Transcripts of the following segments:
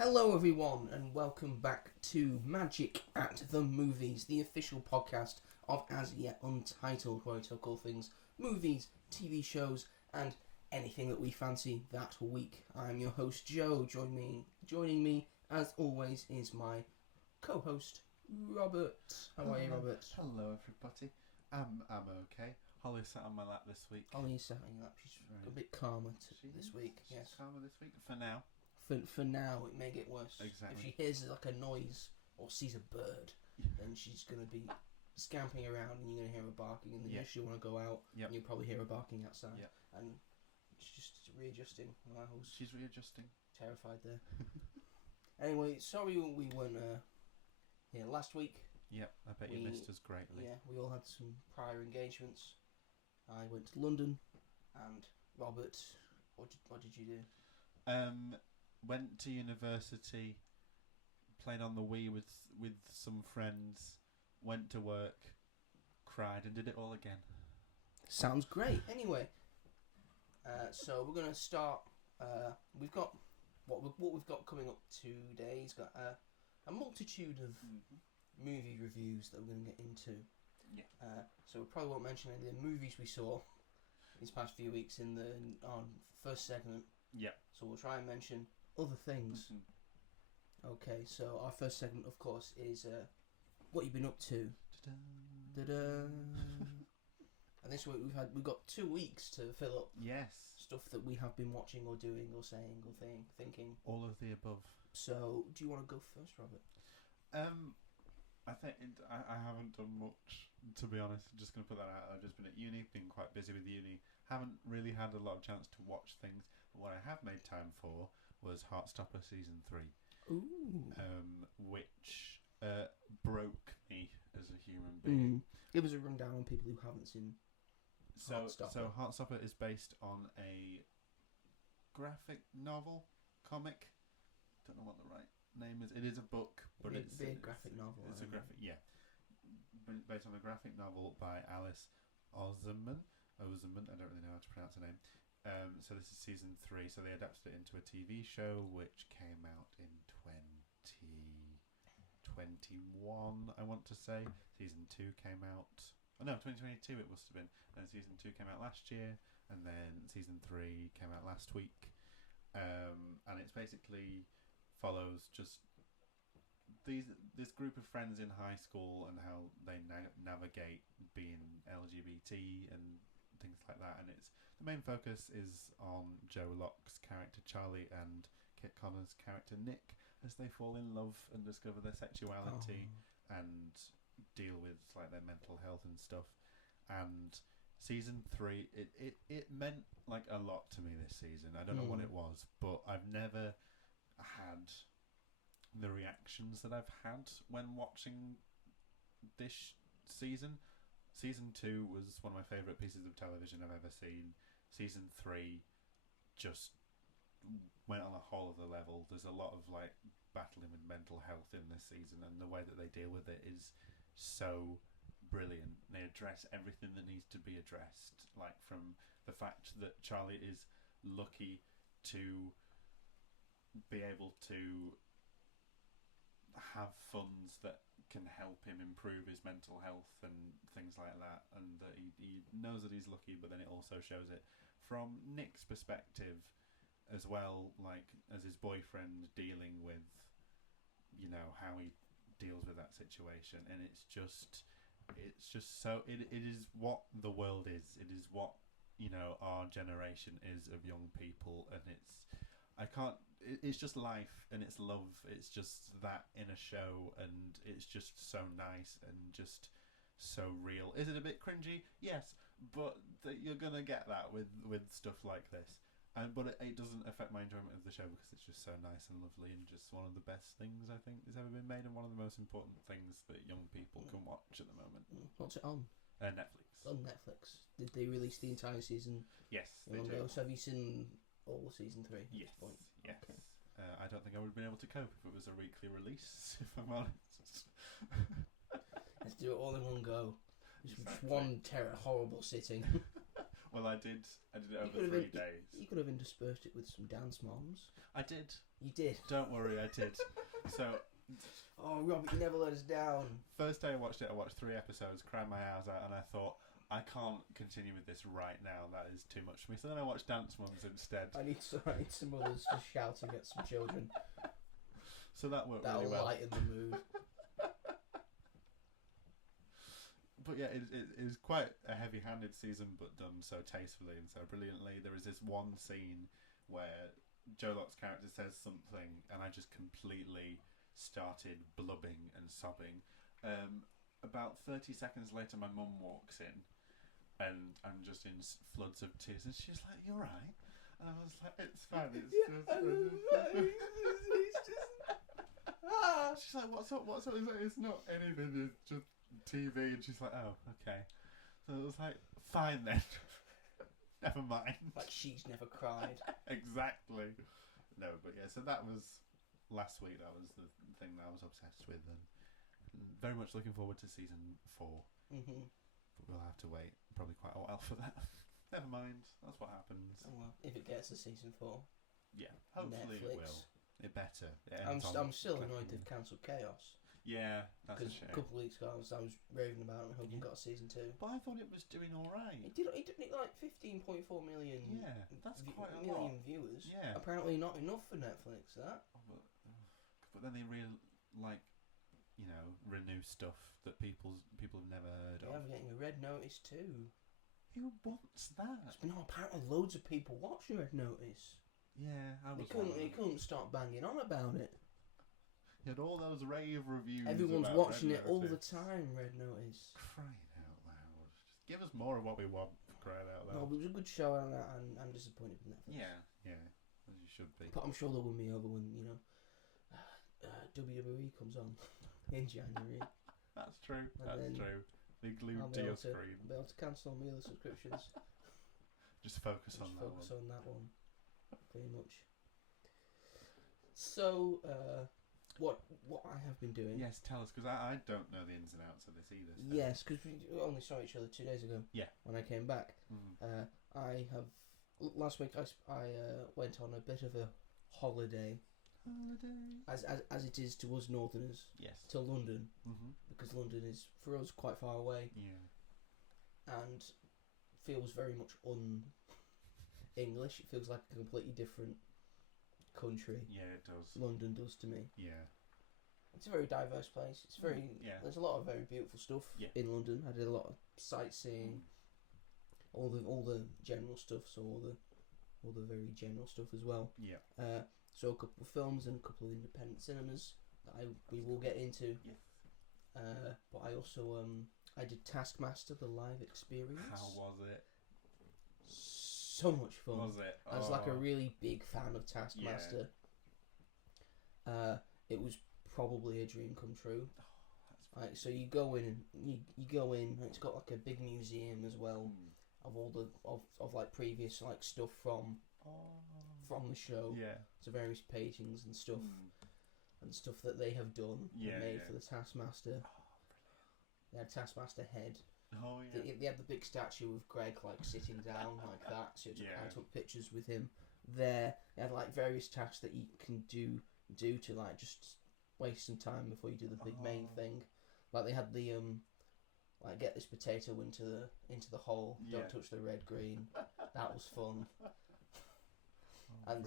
Hello everyone and welcome back to Magic at the Movies, the official podcast of As Yet Untitled, where we talk all things movies, TV shows and anything that we fancy that week. I'm your host Joe. Joining me as always is my co-host Robert. How are you, Robert? Hello everybody. I'm okay. Holly sat on my lap this week. Holly's sat on your lap. She's a bit calmer this week. She's yes. calmer this week for now. For now, it may get worse. Exactly. If she hears like a noise or sees a bird, then she's going to be scampering around and you're going to hear her barking, and then she'll want to go out and you'll probably hear her barking outside. And she's just readjusting. She's readjusting. Terrified there. Anyway, sorry we weren't here last week. Yep, I bet you missed us greatly. Yeah, we all had some prior engagements. I went to London, and Robert, what did you do? Went to university, played on the Wii with some friends, went to work, cried, and did it all again. Sounds great. Anyway, so we're gonna start. We've got what we've got coming up today. He's got a multitude of movie reviews that we're gonna get into. Yeah. So we probably won't mention any of the movies we saw these past few weeks in the first segment. Yeah. So we'll try and mention other things. Okay, so our first segment, of course, is what you've been up to. Ta-da. And this week we've got 2 weeks to fill up. Yes. Stuff that we have been watching or doing or saying or thinking. All of the above. So, do you want to go first, Robert? I think I haven't done much, to be honest. I'm just going to put that out. I've just been at uni, been quite busy with uni. Haven't really had a lot of chance to watch things. But what I have made time for was Heartstopper Season 3. Ooh. Which broke me as a human being. Give us a rundown on people who haven't seen Heartstopper. So Heartstopper is based on a graphic novel, comic. Don't know what the right name is. It is a book, but it's a graphic novel. It's a graphic, based on a graphic novel by Alice Oseman. I don't really know how to pronounce her name. So this is season 3. So they adapted it into a TV show, which came out in 2021. I want to say season 2 came out. Oh no, 2022 it must have been. And season 2 came out last year, and then season 3 came out last week. And it's basically follows just this group of friends in high school and how they navigate being LGBT and things like that. And it's the main focus is on Joe Locke's character Charlie and Kit Connor's character Nick as they fall in love and discover their sexuality and deal with like their mental health and stuff. And season 3, it meant like a lot to me this season. I don't know what it was, but I've never had the reactions that I've had when watching this season. Season 2 was one of my favourite pieces of television I've ever seen. Season 3 just went on a whole other level. There's a lot of like battling with mental health in this season, and the way that they deal with it is so brilliant. They address everything that needs to be addressed, like from the fact that Charlie is lucky to be able to have funds that can help him improve his mental health and things like that, and that he knows that he's lucky, but then it also shows it from Nick's perspective as well, like as his boyfriend dealing with, you know, how he deals with that situation. And it's just so it is what the world is. It is what, you know, our generation is of young people, and it's just life and it's love. It's just that in a show, and it's just so nice and just so real. Is it a bit cringy? Yes, but you're gonna get that with stuff like this. But it doesn't affect my enjoyment of the show because it's just so nice and lovely, and just one of the best things I think has ever been made, and one of the most important things that young people can watch at the moment. What's it on? Netflix. On Netflix. Did they release the entire season? Yes, they do. So have you seen all season 3? Yes. At this point? Yes. Okay. I don't think I would have been able to cope if it was a weekly release, if I'm honest. Let's do it all in one go. Just Exactly. one horrible sitting. Well, I did it You over could have 3 been- days. You could have interspersed it with some dance moms. I did. You did. Don't worry, I did. So, Oh, Robert, you never let us down. first day I watched it, I watched 3 episodes, cried my eyes out, and I thought, I can't continue with this right now. That is too much for me. So then I watched Dance Moms instead. I need some others just shouting at some children. So that worked That'll really well. lighten the mood. But yeah, it is quite a heavy-handed season, but done so tastefully and so brilliantly. There is this one scene where Joe Locke's character says something, and I just completely started blubbing and sobbing. About 30 seconds later, my mum walks in, and I'm just in floods of tears, and she's like, "You alright?" And I was like, "It's fine. It's She's like, "What's up? What's up?" It's not anything. It's just TV." And she's like, "Oh, okay." So it was like, "Fine then." Never mind. Like she's never cried. Exactly. No, but yeah. So that was last week. That was the thing that I was obsessed with, and very much looking forward to season 4. Mm-hmm. But we'll have to wait probably quite a while for that. Never mind. That's what happens. Oh well, if it gets to season 4. Yeah. Hopefully Netflix. it will. It better. It I'm ends on still cliffhanger. annoyed they've cancelled Chaos. Yeah, that's a Because shame. a couple of weeks ago I was raving about it and hoping Yeah. got a season 2. But I thought it was doing all right. It did like 15.4 million. Yeah, that's quite a million lot. viewers. Yeah. Apparently not enough for Netflix. That. But then they renew stuff that people have never heard Yeah, of. we're getting a Red Notice too. Who wants that? No, apparently loads of people watch Red Notice. Yeah, I They was. one of couldn't. They them. couldn't stop banging on about it. You had all those rave reviews. Everyone's about watching Red it all the Notice. time. Red Notice. Crying out loud! Just give us more of what we want. For crying out No, loud. it was a good show, and I'm disappointed with Netflix. Yeah, as you should be. But I'm sure they'll win me over when WWE comes on in January. That's true. And That's then true. They glued I'll to be your able to, screen. be able to cancel all my other subscriptions. Just focus Just on that focus one. on that one, pretty much. So, what I have been doing? Yes, tell us, because I don't know the ins and outs of this either. So. Yes, because we only saw each other 2 days ago. Yeah. When I came back, Mm. I have last week I went on a bit of a holiday, Holiday. as it is to us Northerners, Yes. to London, Mm-hmm. because London is for us quite far away Yeah. and feels very much English. It feels like a completely different country. Yeah, it does. London does to me. Yeah. It's a very diverse place. It's very Yeah. There's a lot of very beautiful stuff Yeah. in London. I did a lot of sightseeing, all the general stuff. So all the very general stuff as well. Yeah. So a couple of films and a couple of independent cinemas that we will get into. Yes. But I also I did Taskmaster, the live experience. How was it? So much fun. Was it? I was like a Oh. really big fan of Taskmaster. It was probably a dream come true. That's Right, so you go in and you go in, and it's got like a big museum as well of all the of like previous like stuff from the show. Yeah. So various paintings and stuff and stuff that they have done and Yeah, made yeah. for the Taskmaster. They had Taskmaster head. Oh yeah. They had the big statue of Greg like sitting down like that. So Yeah. I took pictures with him there. They had like various tasks that you can do to like just waste some time before you do the big main thing. Like they had the like get this potato into the hole. Yeah. Don't touch the red green. That was fun. And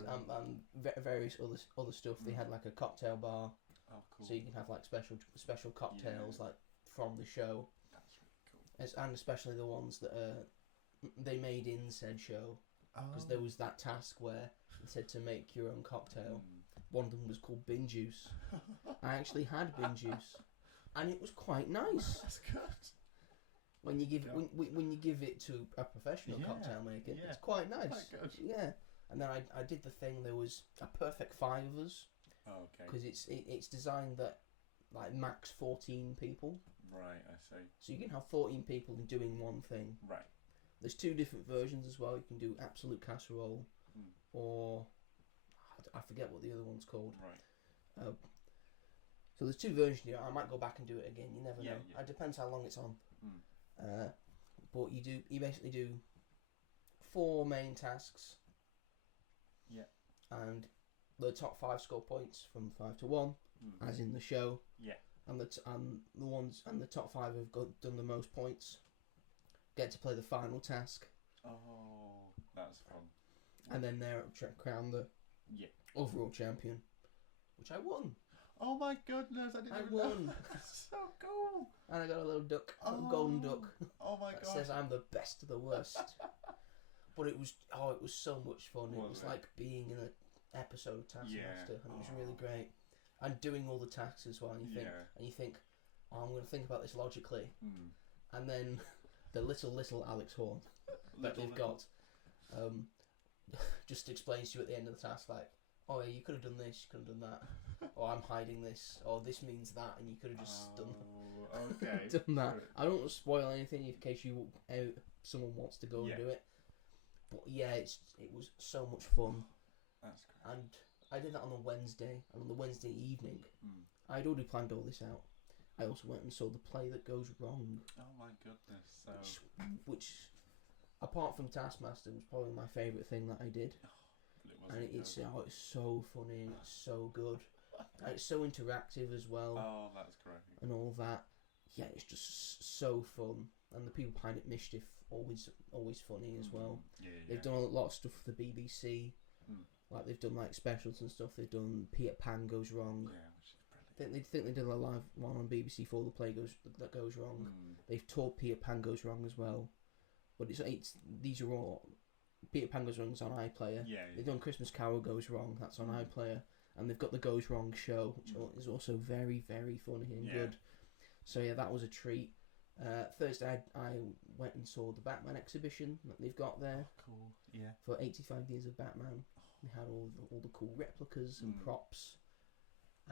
various other stuff. They had like a cocktail bar, Oh, cool. so you can have like special cocktails like from the show. That's really cool. And especially the ones that they made in said show, because there was that task where it said to make your own cocktail. One of them was called bin juice. I actually had bin juice, and it was quite nice. That's good. When you give Yeah. when you give it to a professional Yeah, cocktail maker, yeah. it's quite nice. Quite good. Yeah, and then I did the thing. There was a perfect 5 of us Oh, okay. because it's designed that like max 14 people, Right, I see. so you can have 14 people doing one thing. Right. There's 2 different versions as well. You can do absolute casserole, or I forget what the other one's called. Right. So there's 2 versions here. I might go back and do it again. You never Yeah, know. yeah. It depends how long it's on. Mm. But you basically do 4 main tasks. Yeah. And the top 5 score points from 5 to 1, as in the show. Yeah. And the top 5 have done the most points get to play the final task. Oh, that's fun. And then they're crowned the overall champion, which I won. Oh my goodness! I won. Know. That's so cool. And I got a little duck, a golden duck. Oh my that god! Says I'm the best of the worst. But it was so much fun. It was like being in an episode of Taskmaster, and it was really great. And doing all the tasks as well. And you think, oh, I'm going to think about this logically, and then the little Alex Horn that they've got, just explains to you at the end of the task, like, oh yeah, you could have done this, you could have done that, or I'm hiding this, or this means that, and you could have just done that. I don't want to spoil anything in case someone wants to go and do it. But yeah, it was so much fun. That's great. And I did that on a Wednesday, and on the Wednesday evening, I'd already planned all this out. I also went and saw The Play That Goes Wrong. Oh my goodness! So which apart from Taskmaster, was probably my favourite thing that I did. And it's so funny and it's so good. And it's so interactive as well. Oh, that's great. And all that. Yeah, it's just so fun. And the people behind it, Mischief, always funny as well. They've done a lot of stuff for the BBC. Like they've done like specials and stuff. They've done Peter Pan Goes Wrong. Yeah, which is brilliant. They did a live one on BBC for The Play That Goes Wrong. They've toured Peter Pan Goes Wrong as well. But these are all Peter Pan Goes Wrong's on iPlayer. They've done Christmas Carol Goes Wrong. That's on iPlayer. And they've got the Goes Wrong show, which is also very, very funny and good. So yeah, that was a treat. Thursday I went and saw the Batman exhibition that they've got there. Oh, cool. Yeah. For 85 years of Batman. They had all the cool replicas and props.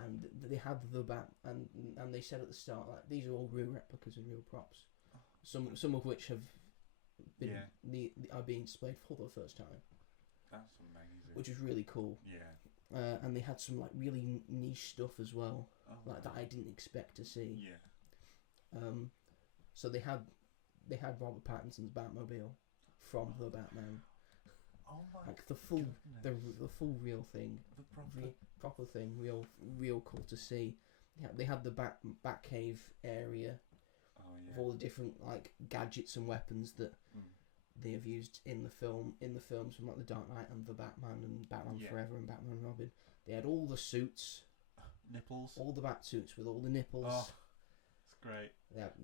And they had the and they said at the start, like, these are all real replicas and real props. Some of which have been are being displayed for the first time. That's amazing. Which is really cool. Yeah. And they had some like really niche stuff as well, like that I didn't expect to see. Yeah. So they had Robert Pattinson's Batmobile from the Batman. Oh my! Like the full real thing, the proper thing, real cool to see. They had the Batcave area. Of all the different like gadgets and weapons that they have used in the films from like The Dark Knight and The Batman and Batman Forever and Batman and Robin. They had all the suits, nipples, all the bat suits with all the nipples. Oh, it's great.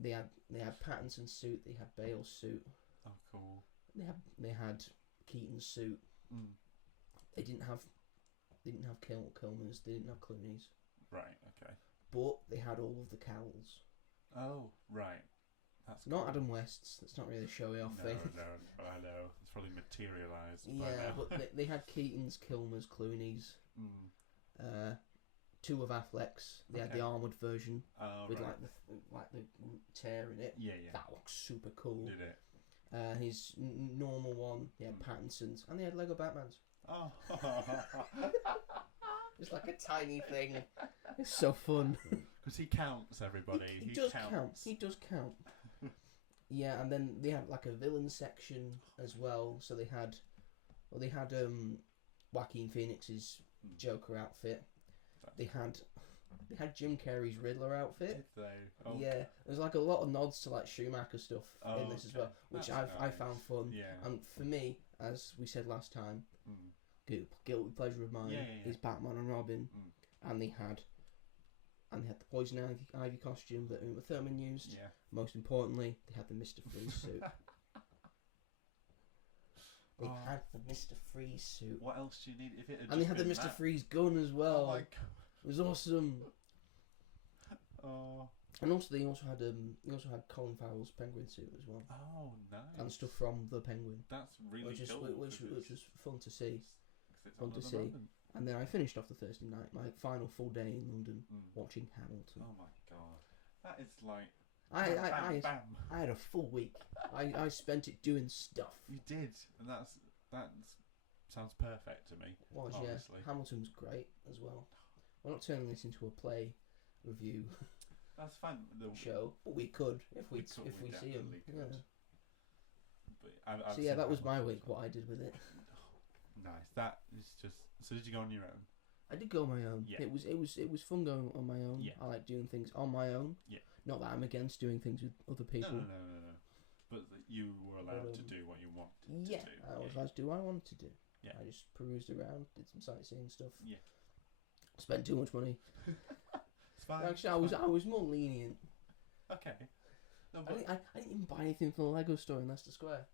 They had Pattinson's suit. They had Bale's suit. Oh, cool. They had Keaton's suit. They didn't have Kilmer's. They didn't have Clooney's. Right. Okay. But they had all of the Cowls. Oh, right. That's not cool. Adam West's. That's not really a showy off thing. No, I know. It's probably materialised. Yeah, but they had Keaton's, Kilmer's, Clooney's. 2 of Affleck's. They had the armoured version with like the tear in it. Yeah. That looks super cool. Did it? His normal one, they had Pattinson's, and they had Lego Batman's. Oh. It's like a tiny thing. It's so fun. Because he counts, everybody. He does count. He does count. Yeah, and then they had like a villain section as well. So they had Joaquin Phoenix's Joker outfit. They had Jim Carrey's Riddler outfit. Did they? Oh, yeah, there's like a lot of nods to like Schumacher stuff in this as well, which I found fun. Yeah. And for me, as we said last time, guilty pleasure of mine is Batman and Robin, and they had the Poison Ivy costume that Uma Thurman used. Yeah. Most importantly, they had the Mr. Freeze suit. They had the Mr. Freeze suit. What else do you need? If it had and they had the Mr. Freeze gun as well. Oh my god. It was awesome. Oh. And also they also had Colin Farrell's Penguin suit as well. Oh, nice. And stuff from the Penguin. That's really cool. Which was fun to see. Fun to see. And then I finished off the Thursday night, my final full day in London, watching Hamilton. Oh my god, that is like. I had a full week. I spent it doing stuff. You did, and that sounds perfect to me. Was honestly. Yeah. Hamilton was great as well. We're not turning this into a play review. That's fine. Show, but we could if we see him. Yeah. But I've So yeah, seen that was how my much week. as well. What I did with it. Nice. That is just. So did you go on your own? I did go on my own. Yeah. It was fun going on my own. Yeah. I like doing things on my own. Yeah. Not that I'm against doing things with other people. No. But you were allowed to do what you wanted to do. I was allowed to do what I wanted to do. Yeah. I just perused around, did some sightseeing stuff. Yeah. Spent too much money. It's fine. Actually, I was more lenient. Okay. No, but I didn't even buy anything from the Lego store in Leicester Square.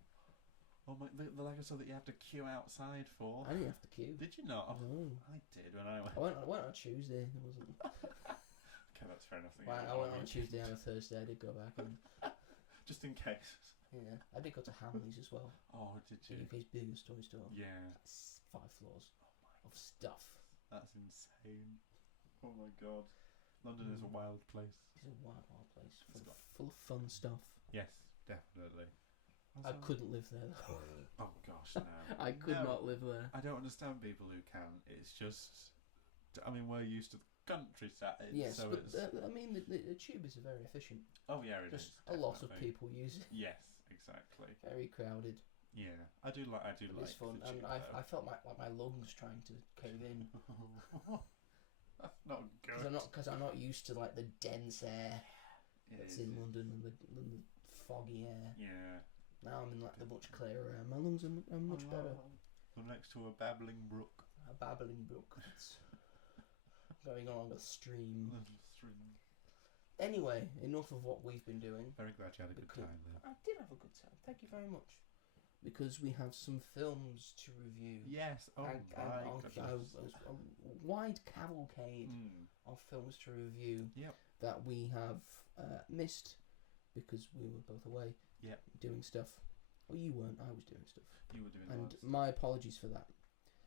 oh my, the Lego store that you have to queue outside for. I didn't have to queue. Did you not? No. I did when I went. I went on Tuesday. It wasn't. Okay, that's fair enough. Well, I went on Tuesday and a Thursday. I did go back and just in case. yeah, I did go to Hamleys as well. Oh, did The you? UK's biggest toy store. Yeah. It's 5 floors of stuff. That's insane. Oh my god. London is a wild place. It's a wild place It's got- full of fun stuff. Yes, definitely. I couldn't live there though. Oh gosh, no. I could No. not live there. I don't understand people who can. It's just. I mean, we're used to the countryside. Yes, so but it's. I mean the tube is very efficient. Oh yeah, it is. Just a lot of definitely. people use it. Yes, exactly. Very crowded. Yeah, I do like. It's fun, the and tube, I felt like my lungs trying to cave in That's not good. because I'm not used to like the dense air It that's is. in London and the foggy air. Yeah. Now I'm in like the much clearer air. My lungs are much better. I'm next to a babbling brook. A babbling brook that's going along a stream. Little stream. Anyway, enough of what we've been doing. Very glad you had a good Because- time there. I did have a good time. Thank you very much. Because we have some films to review. Yes. Oh And my a goodness. wide cavalcade Mm. of films to review Yep. that we have missed because we were both away Yep. doing stuff. Well, you weren't. I was doing stuff. You were doing And lots. my apologies for that.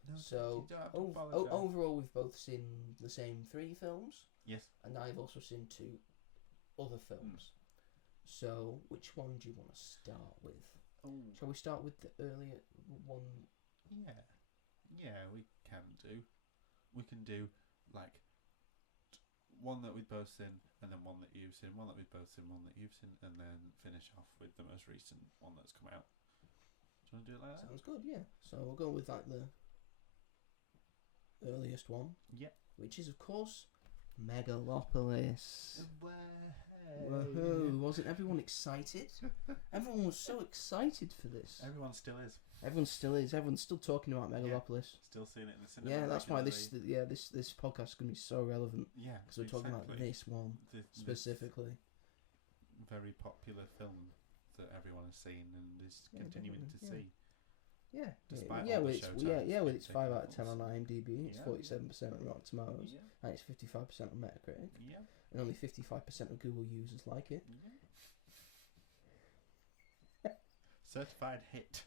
No, So, you don't have to ov- apologise. overall, we've both seen the same 3 films, Yes. and I've also seen 2 other films. So, which one do you want to start with? Oh. Shall we start with the earlier one? Yeah. Yeah, we can do. We can do like one that we've both seen, and then one that you've seen, one that we've both seen, one that you've seen, and then finish off with the most recent one that's come out. Do you want to do it like that? Sounds good, yeah. So we'll go with like the earliest one, Yep. which is of course Megalopolis. Way. Woohoo! Wasn't everyone excited? Everyone was so excited for this. Everyone still is. Everyone still is. Everyone's still talking about Megalopolis. Still seeing it in the cinema. Yeah, that's why this regularly. this podcast is going to be so relevant Yeah, because we're talking about exactly. this one This specifically. very popular film that everyone has seen and is Yeah, continuing to definitely, see. Yeah, Despite yeah, all the with its, showtimes yeah, with being its 5 out of taken 10 on IMDb, it's Yeah. 47% on Rotten Tomatoes, Yeah, and it's 55% on Metacritic, yeah, and only 55% of Google users like it. yeah. Certified hit.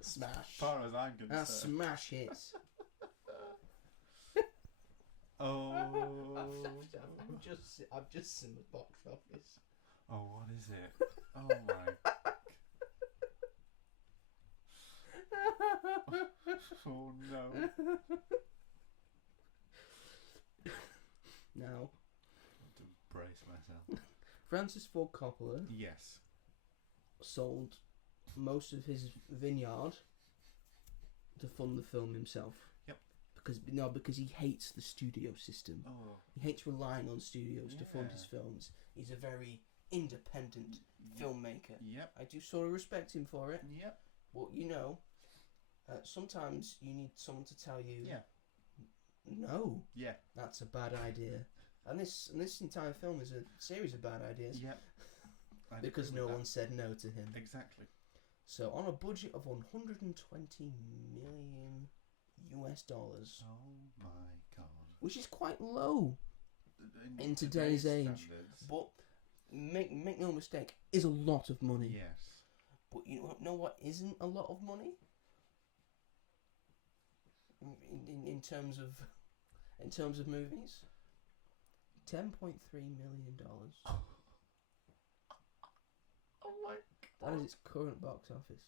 Smash. As far as I'm concerned. That's smash hits. Oh. I've just seen the box office. Oh, what is it? Oh my. Oh no. Now, To brace myself. Francis Ford Coppola Yes. sold most of his vineyard to fund the film himself. Yep. Because he hates the studio system. Oh. He hates relying on studios to fund Yeah. his films. He's a very independent filmmaker. Yep. I do sort of respect him for it. Yep. But sometimes you need someone to tell you, Yeah. no, Yeah. that's a bad idea. And this entire film is a series of bad ideas Yep. I'd because agree no with one said no to him. that. Exactly. So on a budget of $120 million US, Oh my god. which is quite low, In today's age. standards, but make no mistake, is a lot of money. yes. But you know what isn't a lot of money? In terms of movies, $10.3 million. Oh my That is its current box office.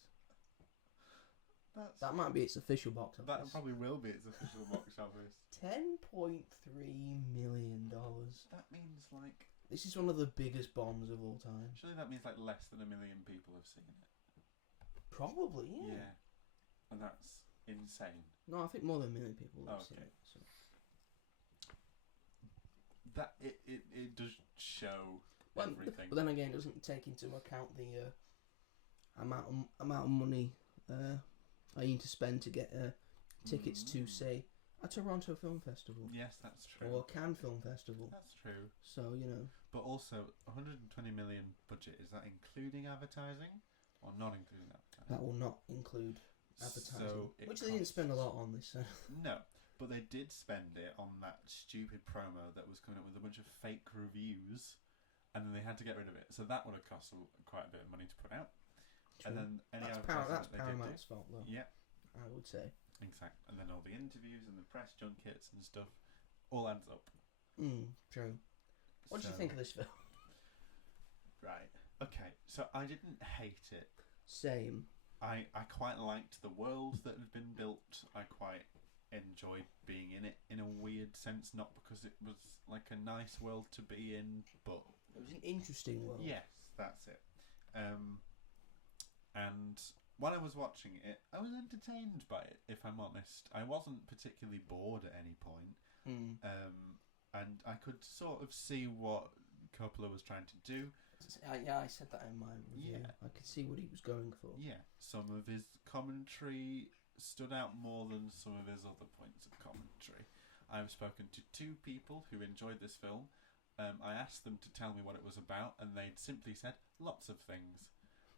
That's That might be its official box that office. probably will be its official box office. $10.3 million. That means like This is one of the biggest bombs of all time. surely that means like less than 1 million people have seen it. Probably, yeah. Yeah. And that's insane. No, I think more than a million people have seen Okay. it. So. That it does show Well, everything. but then again, it doesn't take into account the amount of money I need to spend to get tickets to, say, a Toronto Film Festival Yes, that's true. or a Cannes Film Festival. That's true. So, you know. But also, 120 million budget, is that including advertising or not including advertising? That will not include advertising, So which they didn't spend a lot on this. No, but they did spend it on that stupid promo that was coming up with a bunch of fake reviews, and then they had to get rid of it. So that would have cost quite a bit of money to put out. True. And then any That's advertising that they Paramount's did fault, though. Yeah, I would say. exactly. And then all the interviews and the press junkets and stuff all adds up. True. What did you think of this film? Right. Okay. So I didn't hate it. Same. I quite liked the world that had been built. I quite enjoyed being in it in a weird sense, not because it was like a nice world to be in, but It was an interesting world. yes, that's it. And while I was watching it, I was entertained by it, if I'm honest. I wasn't particularly bored at any point. And I could sort of see what Coppola was trying to do. Yeah, I said that in my review. Yeah. I could see what he was going for. Yeah, some of his commentary stood out more than some of his other points of commentary. I've spoken to 2 people who enjoyed this film. I asked them to tell me what it was about, and they'd simply said, lots of things.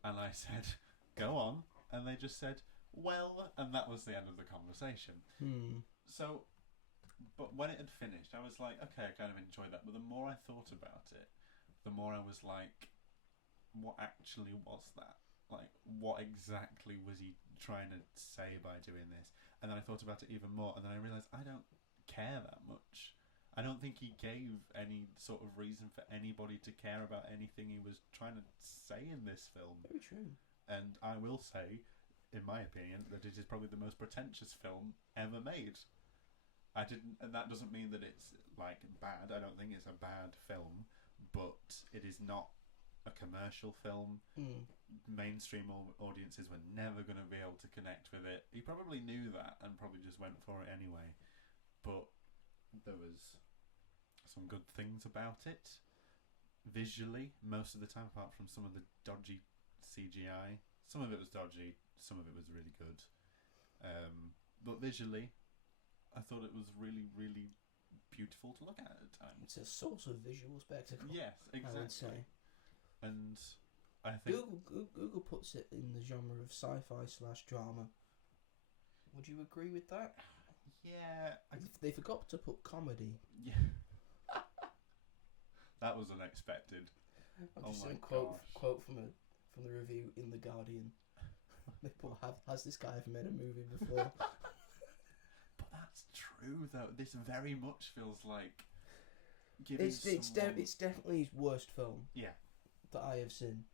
And I said, go on. And they just said, well, and that was the end of the conversation. So, but when it had finished, I was like, okay, I kind of enjoyed that. But the more I thought about it, the more I was like, what actually was that? Like, what exactly was he trying to say by doing this? And then I thought about it even more, and then I realised I don't care that much. I don't think he gave any sort of reason for anybody to care about anything he was trying to say in this film. Very true. And I will say, in my opinion, that it is probably the most pretentious film ever made. And that doesn't mean that it's like bad. I don't think it's a bad film, but it is not a commercial film. Mainstream audiences were never going to be able to connect with it. He probably knew that and probably just went for it anyway. But there was some good things about it. Visually, most of the time, apart from some of the dodgy CGI. Some of it was dodgy, some of it was really good. But visually, I thought it was really, really beautiful to look at the time. It's a source of visual spectacle. Yes, exactly. I would say. And I think Google puts it in the genre of sci-fi/drama. Would you agree with that? Yeah, They forgot to put comedy. Yeah. That was unexpected. I'm just saying quote from the review in The Guardian. They put, has this guy ever made a movie before? But that's true, though. This very much feels like giving It's definitely his worst film. Yeah. That I have seen.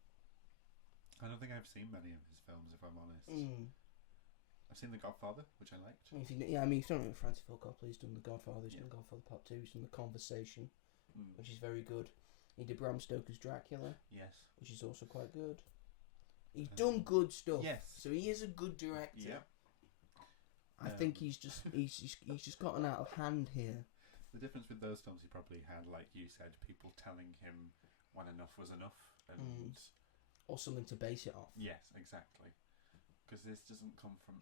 I don't think I've seen many of his films, if I'm honest. I've seen The Godfather, which I liked. If you don't know Francis Ford Coppola, he's done The Godfather, he's done The Godfather Part 2, he's done The Conversation, which is very good. He did Bram Stoker's Dracula, yes, which is also quite good. He's done good stuff. Yes. So he is a good director. Yeah. I think he's just gotten out of hand here. The difference with those films, he probably had, like you said, people telling him when enough was enough, and or something to base it off. Yes, exactly. Because this doesn't come from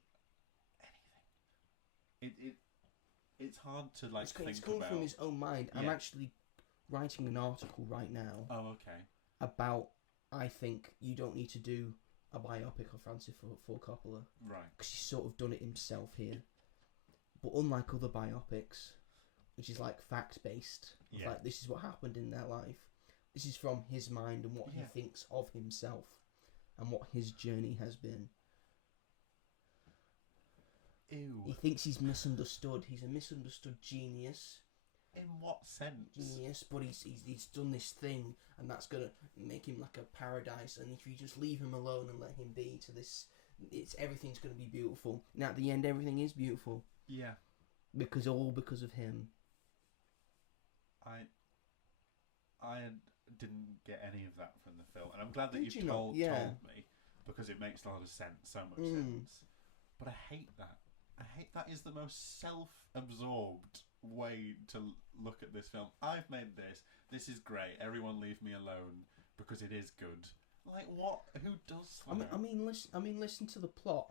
anything. It's hard to think about. It's coming from his own mind. Yeah. I'm actually writing an article right now. Oh, okay. About, I think you don't need to do a biopic of Francis Ford Coppola. Right. Because he's sort of done it himself here. But unlike other biopics, which is like fact-based, like this is what happened in their life, this is from his mind and what he thinks of himself and what his journey has been. Ew. He thinks he's misunderstood. He's a misunderstood genius. In what sense? Genius, but he's done this thing, and that's gonna make him like a paradise. And if you just leave him alone and let him be to this, everything's gonna be beautiful. And at the end, everything is beautiful. Yeah. Because of him. I didn't get any of that from the film, and I'm glad that you told me, because it makes a lot of sense, so much sense. But I hate that. I hate that is the most self-absorbed way to look at this film. I've made this. This is great. Everyone leave me alone because it is good. Like what? Who does that? I mean, listen to the plot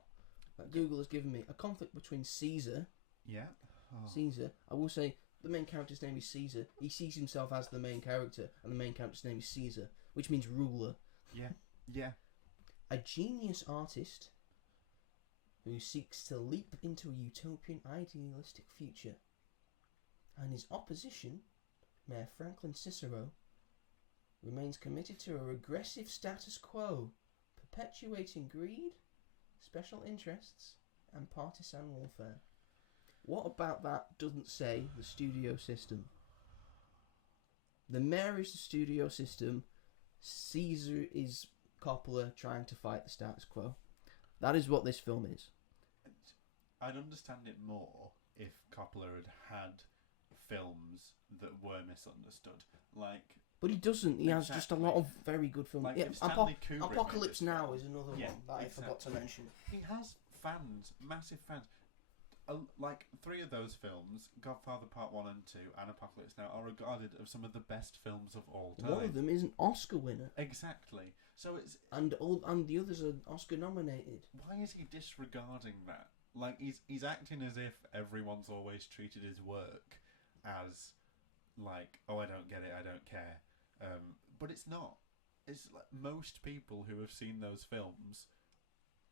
that Google has given me. A conflict between Caesar. Yeah. Oh. Caesar. I will say the main character's name is Caesar. He sees himself as the main character, and the main character's name is Caesar, which means ruler. Yeah. Yeah. A genius artist who seeks to leap into a utopian idealistic future. And his opposition, Mayor Franklin Cicero, remains committed to a regressive status quo, perpetuating greed, special interests, and partisan warfare. What about that doesn't say the studio system? The mayor is the studio system. Caesar is Coppola trying to fight the status quo. That is what this film is. I'd understand it more if Coppola had films that were misunderstood. Like, but he doesn't. He has just a lot of very good films. Like Yeah, if Stanley Kubrick Apocalypse made this Now film, is another one that I forgot to mention. He has fans, massive fans. Like 3 of those films, Godfather Part 1 and 2 and Apocalypse Now, are regarded as some of the best films of all time. One of them is an Oscar winner. Exactly. So it's and the others are Oscar nominated. Why is he disregarding that? Like he's acting as if everyone's always treated his work as like, oh, I don't get it, I don't care. But it's not. It's like most people who have seen those films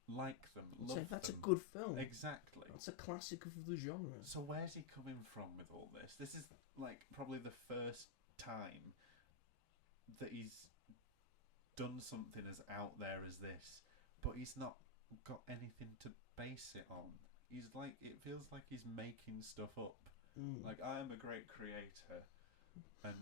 like them, love them. That's a good film. Exactly. That's a classic of the genre. So where's he coming from with all this? This is like probably the first time that he's done something as out there as this, but he's not got anything to base it on. He's like, it feels like he's making stuff up. Like, I am a great creator and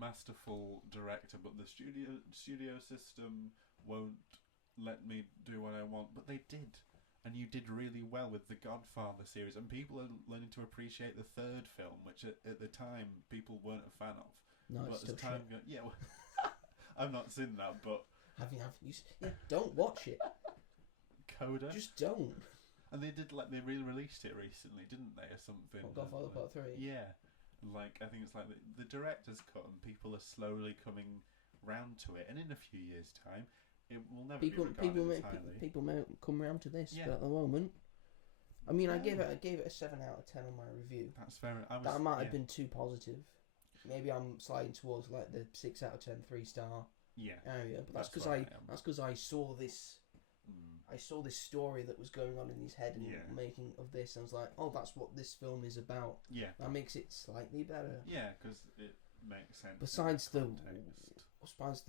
masterful director, but the studio system won't let me do what I want. But they did, and you did really well with the Godfather series, and people are learning to appreciate the 3rd film, which at the time people weren't a fan of. No, but it's still as time well, I've not seen that, but have you don't watch it. Coda, just don't. And they re-released it recently, didn't they, or something? Godfather Part 3. Yeah, like I think it's like the director's cut, and people are slowly coming round to it. And in a few years' time, it will never be regarded as highly. People may come round to this, but at the moment, I mean, I gave it a 7 out of 10 on my review. That's fair. That might have been too positive. Maybe I'm sliding towards like the 6 out of 10, 3-star area. But that's because I saw this. I saw this story that was going on in his head and making of this, and I was like, oh, that's what this film is about. Yeah. That makes it slightly better. Yeah, because it makes sense. Besides the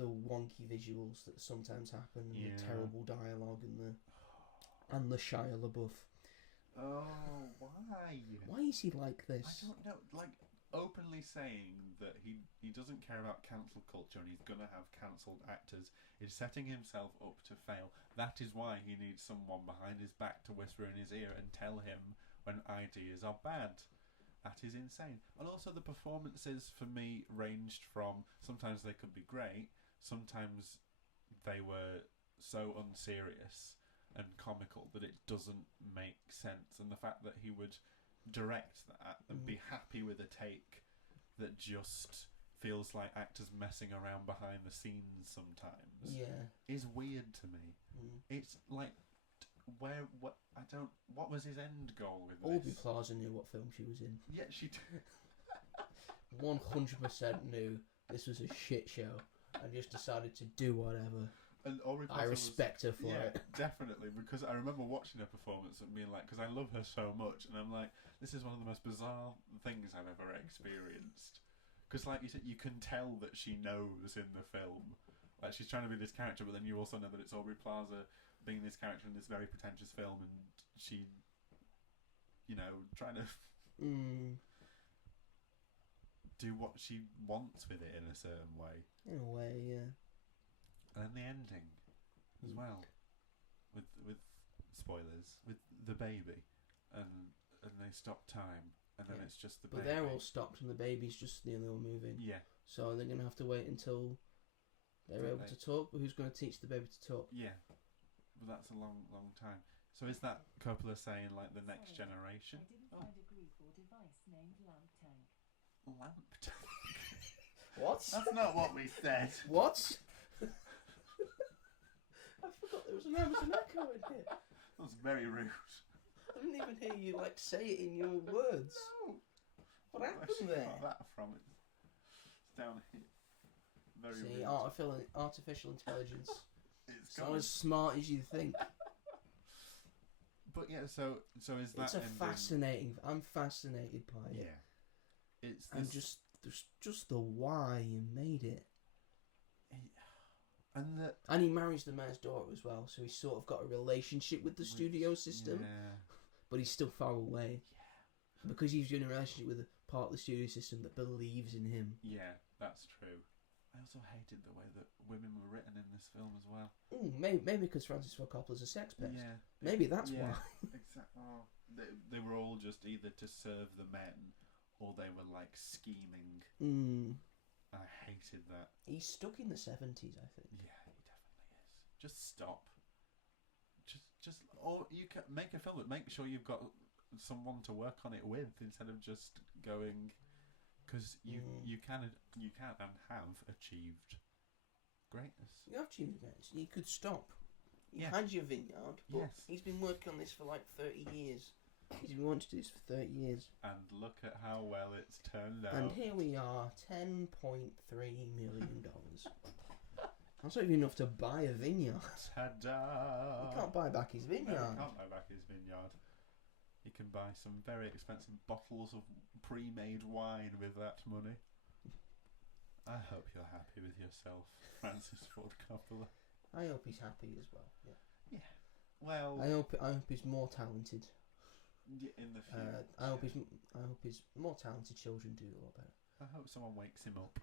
wonky visuals that sometimes happen, and the terrible dialogue, and the Shia LaBeouf. Oh, why? Why is he like this? I don't know. Like, openly saying that he doesn't care about cancel culture and he's gonna have cancelled actors is setting himself up to fail. That is why he needs someone behind his back to whisper in his ear and tell him when ideas are bad. That is insane. And also the performances for me ranged from, sometimes they could be great, sometimes they were so unserious and comical that it doesn't make sense. And the fact that he would direct that and be happy with a take that just feels like actors messing around behind the scenes sometimes is weird to me. It's like, what was his end goal with this? Aubrey Plaza knew what film she was in. Yeah, she did. 100% knew this was a shit show and just decided to do whatever. And I respect her for it. Definitely, because I remember watching her performance and being like, because I love her so much, and I'm like, this is one of the most bizarre things I've ever experienced. Because, like you said, you can tell that she knows in the film, like she's trying to be this character, but then you also know that it's Aubrey Plaza being this character in this very pretentious film, and she, trying to do what she wants with it in a certain way. In a way, yeah. And then the ending as well, with spoilers, with the baby, and they stop time, and then it's just the baby. But they're all stopped, and the baby's just the only one moving. Yeah. So they're gonna have to wait until they're able to talk. But who's gonna teach the baby to talk? Yeah. But that's a long, long time. So is that Coppola saying like the next generation? I didn't find a group or device named Lamp Tank. Lamp tank. What? That's not what we said. What? I forgot there was an echo in here. That was very rude. I didn't even hear you like say it in your words. No. What Where happened she there? got that from? It's down here. Very See, rude. artificial intelligence. It's Not as smart as you think. But yeah, so is that? It's a fascinating. I'm fascinated by it. Yeah. It's And this, just the why you made it. and he marries the mayor's daughter as well, so he's sort of got a relationship with the studio system, Yeah. but he's still far away. Yeah. Because he's in a relationship with a part of the studio system that believes in him. Yeah, that's true. I also hated the way that women were written in this film as well. Maybe because Francis Ford Coppola's a sex pest. Yeah. Maybe that's yeah, why. Exactly. Oh, they were all just either to serve the men or they were like scheming. I hated that. He's stuck in the 70s, I think. Yeah, he definitely is. Just stop. Or you can make a film, but make sure you've got someone to work on it with instead of just going. Because you can and have achieved greatness. You have achieved greatness. You could stop. You Yeah. had your vineyard, but Yes. he's been working on this for like 30 years. He's been wanting to do this for 30 years. And look at how well it's turned out. And here we are, $10.3 million. That's not even enough to buy a vineyard. Ta-da! You can't buy back his vineyard. No, you can't buy back his vineyard. You can buy some very expensive bottles of pre-made wine with that money. I hope you're happy with yourself, Francis Ford Coppola. I hope he's happy as well. Yeah. Yeah. Well, I hope he's more talented. in the future. I hope his more talented children do a lot better. I hope someone wakes him up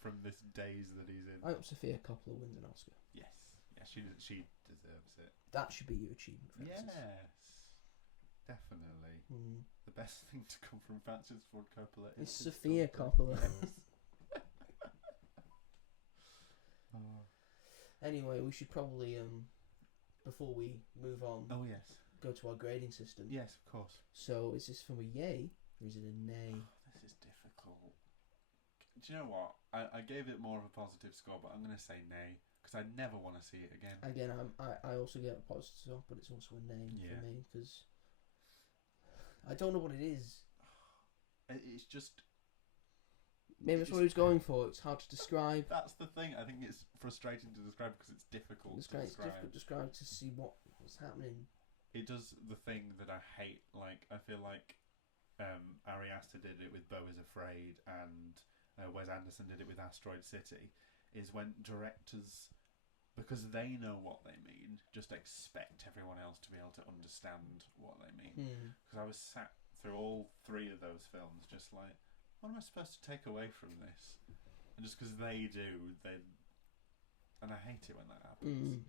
from this daze that he's in. I hope Sophia Coppola wins an Oscar. Yes. Yeah, she deserves it. That should be your achievement, Francis. Yes. Definitely. Mm. The best thing to come from Francis Ford Coppola It's is his Sophia daughter. Coppola. Yes. Oh. Anyway, we should probably before we move on, Oh yes. go to our grading system. Yes, of course. So, is this from a yay or is it a nay? This is difficult. Do you know what? I gave it more of a positive score, but I'm going to say nay because I never want to see it again. Again, I also get a positive score, but it's also a nay Yeah. for me because I don't know what it is. It's just. Maybe that's what he was going for. It's hard to describe. That's the thing. I think it's frustrating to describe because it's difficult It's to describe. difficult to describe to see what's happening. It does the thing that I hate. Like I feel like Ari Aster did it with Beau is Afraid, and Wes Anderson did it with Asteroid City. Is when directors, because they know what they mean, just expect everyone else to be able to understand what they mean. Because I was sat through all three of those films, just like, what am I supposed to take away from this? And just because they do, and I hate it when that happens.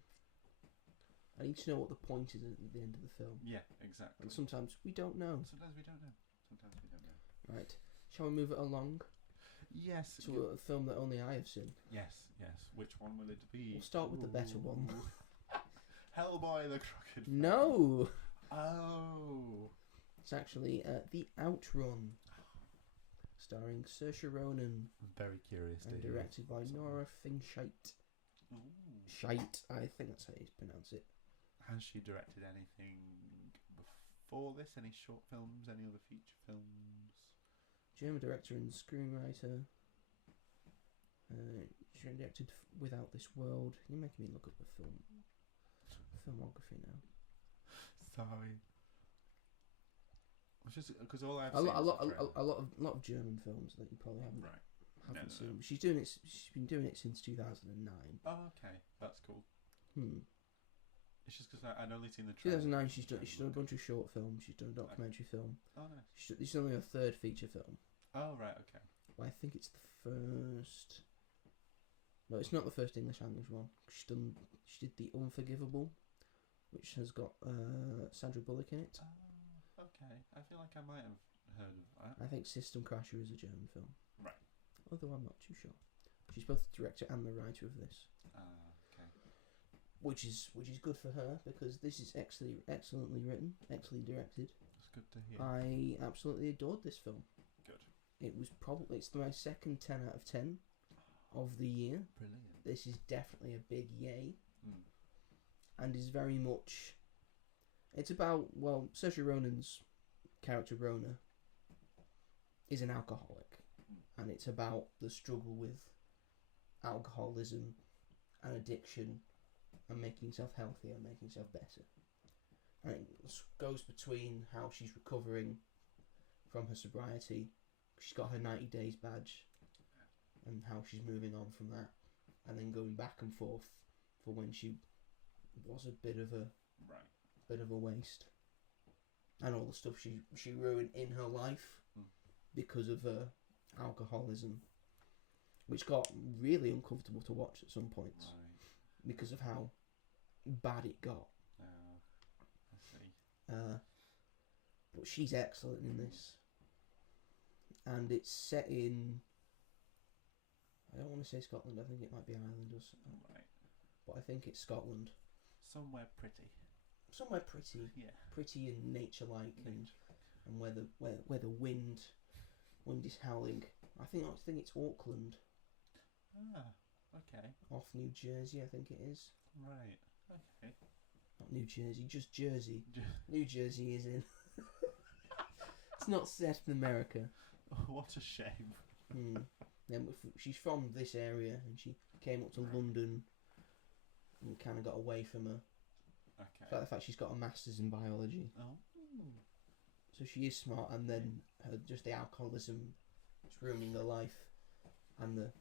I need to know what the point is at the end of the film. Yeah, exactly. And sometimes we don't know. Sometimes we don't know. Right. Shall we move it along Yes. to a film that only I have seen? Yes. Which one will it be? We'll start with the better one. Hellboy the Crooked. No! Oh. It's actually The Outrun, starring Saoirse Ronan. I'm very curious to And hear directed by something. Nora Finchite. Ooh. Shite, I think that's how you pronounce it. Has she directed anything before this? Any short films? Any other feature films? German director and screenwriter. She directed Without This World. You're making me look up the filmography now. Sorry. It's just because all I've A seen lot is the trailer. of German films that you probably haven't Right. seen. No. She's been doing it since 2009. Oh, okay. That's cool. It's just because I'd only seen the trailer. 2009. She's done a bunch of short films. She's done a documentary film. Oh, nice. This is only her third feature film. Oh, right. Okay. Well, I think it's the first. No, it's not the first English language one. She did The Unforgivable, which has got Sandra Bullock in it. Oh, okay. I feel like I might have heard of that. I think System Crasher is a German film. Right. Although I'm not too sure. She's both the director and the writer of this. Okay. which is good for her because this is excellently written, excellently directed. It's good to hear. I absolutely adored this film. Good. It's my second 10 out of 10 of the year. Brilliant. This is definitely a big yay, Mm. and is very much. It's about, well, Saoirse Ronan's character Rona is an alcoholic, and it's about the struggle with alcoholism and addiction and making yourself healthier and making yourself better. And it goes between how she's recovering from her sobriety, she's got her 90 days badge, and how she's moving on from that, and then going back and forth for when she was a bit of a waste, and all the stuff she ruined in her life because of her alcoholism, which got really uncomfortable to watch at some points because of how bad it got. I see. But she's excellent in this, and it's set in, I don't want to say Scotland, I think it might be Ireland or something, but I think it's Scotland. Somewhere pretty. Yeah. Pretty and nature-like, and where the wind is howling. I think it's Auckland. Okay. Off New Jersey, I think it is. Right. Okay. Not New Jersey, just Jersey. New Jersey is in. It's not set in America. What a shame. Then she's from this area, and she came up to London and kind of got away from her. Okay. Like the fact she's got a master's in biology. Oh. So she is smart, and then just the alcoholism is ruining her life, and the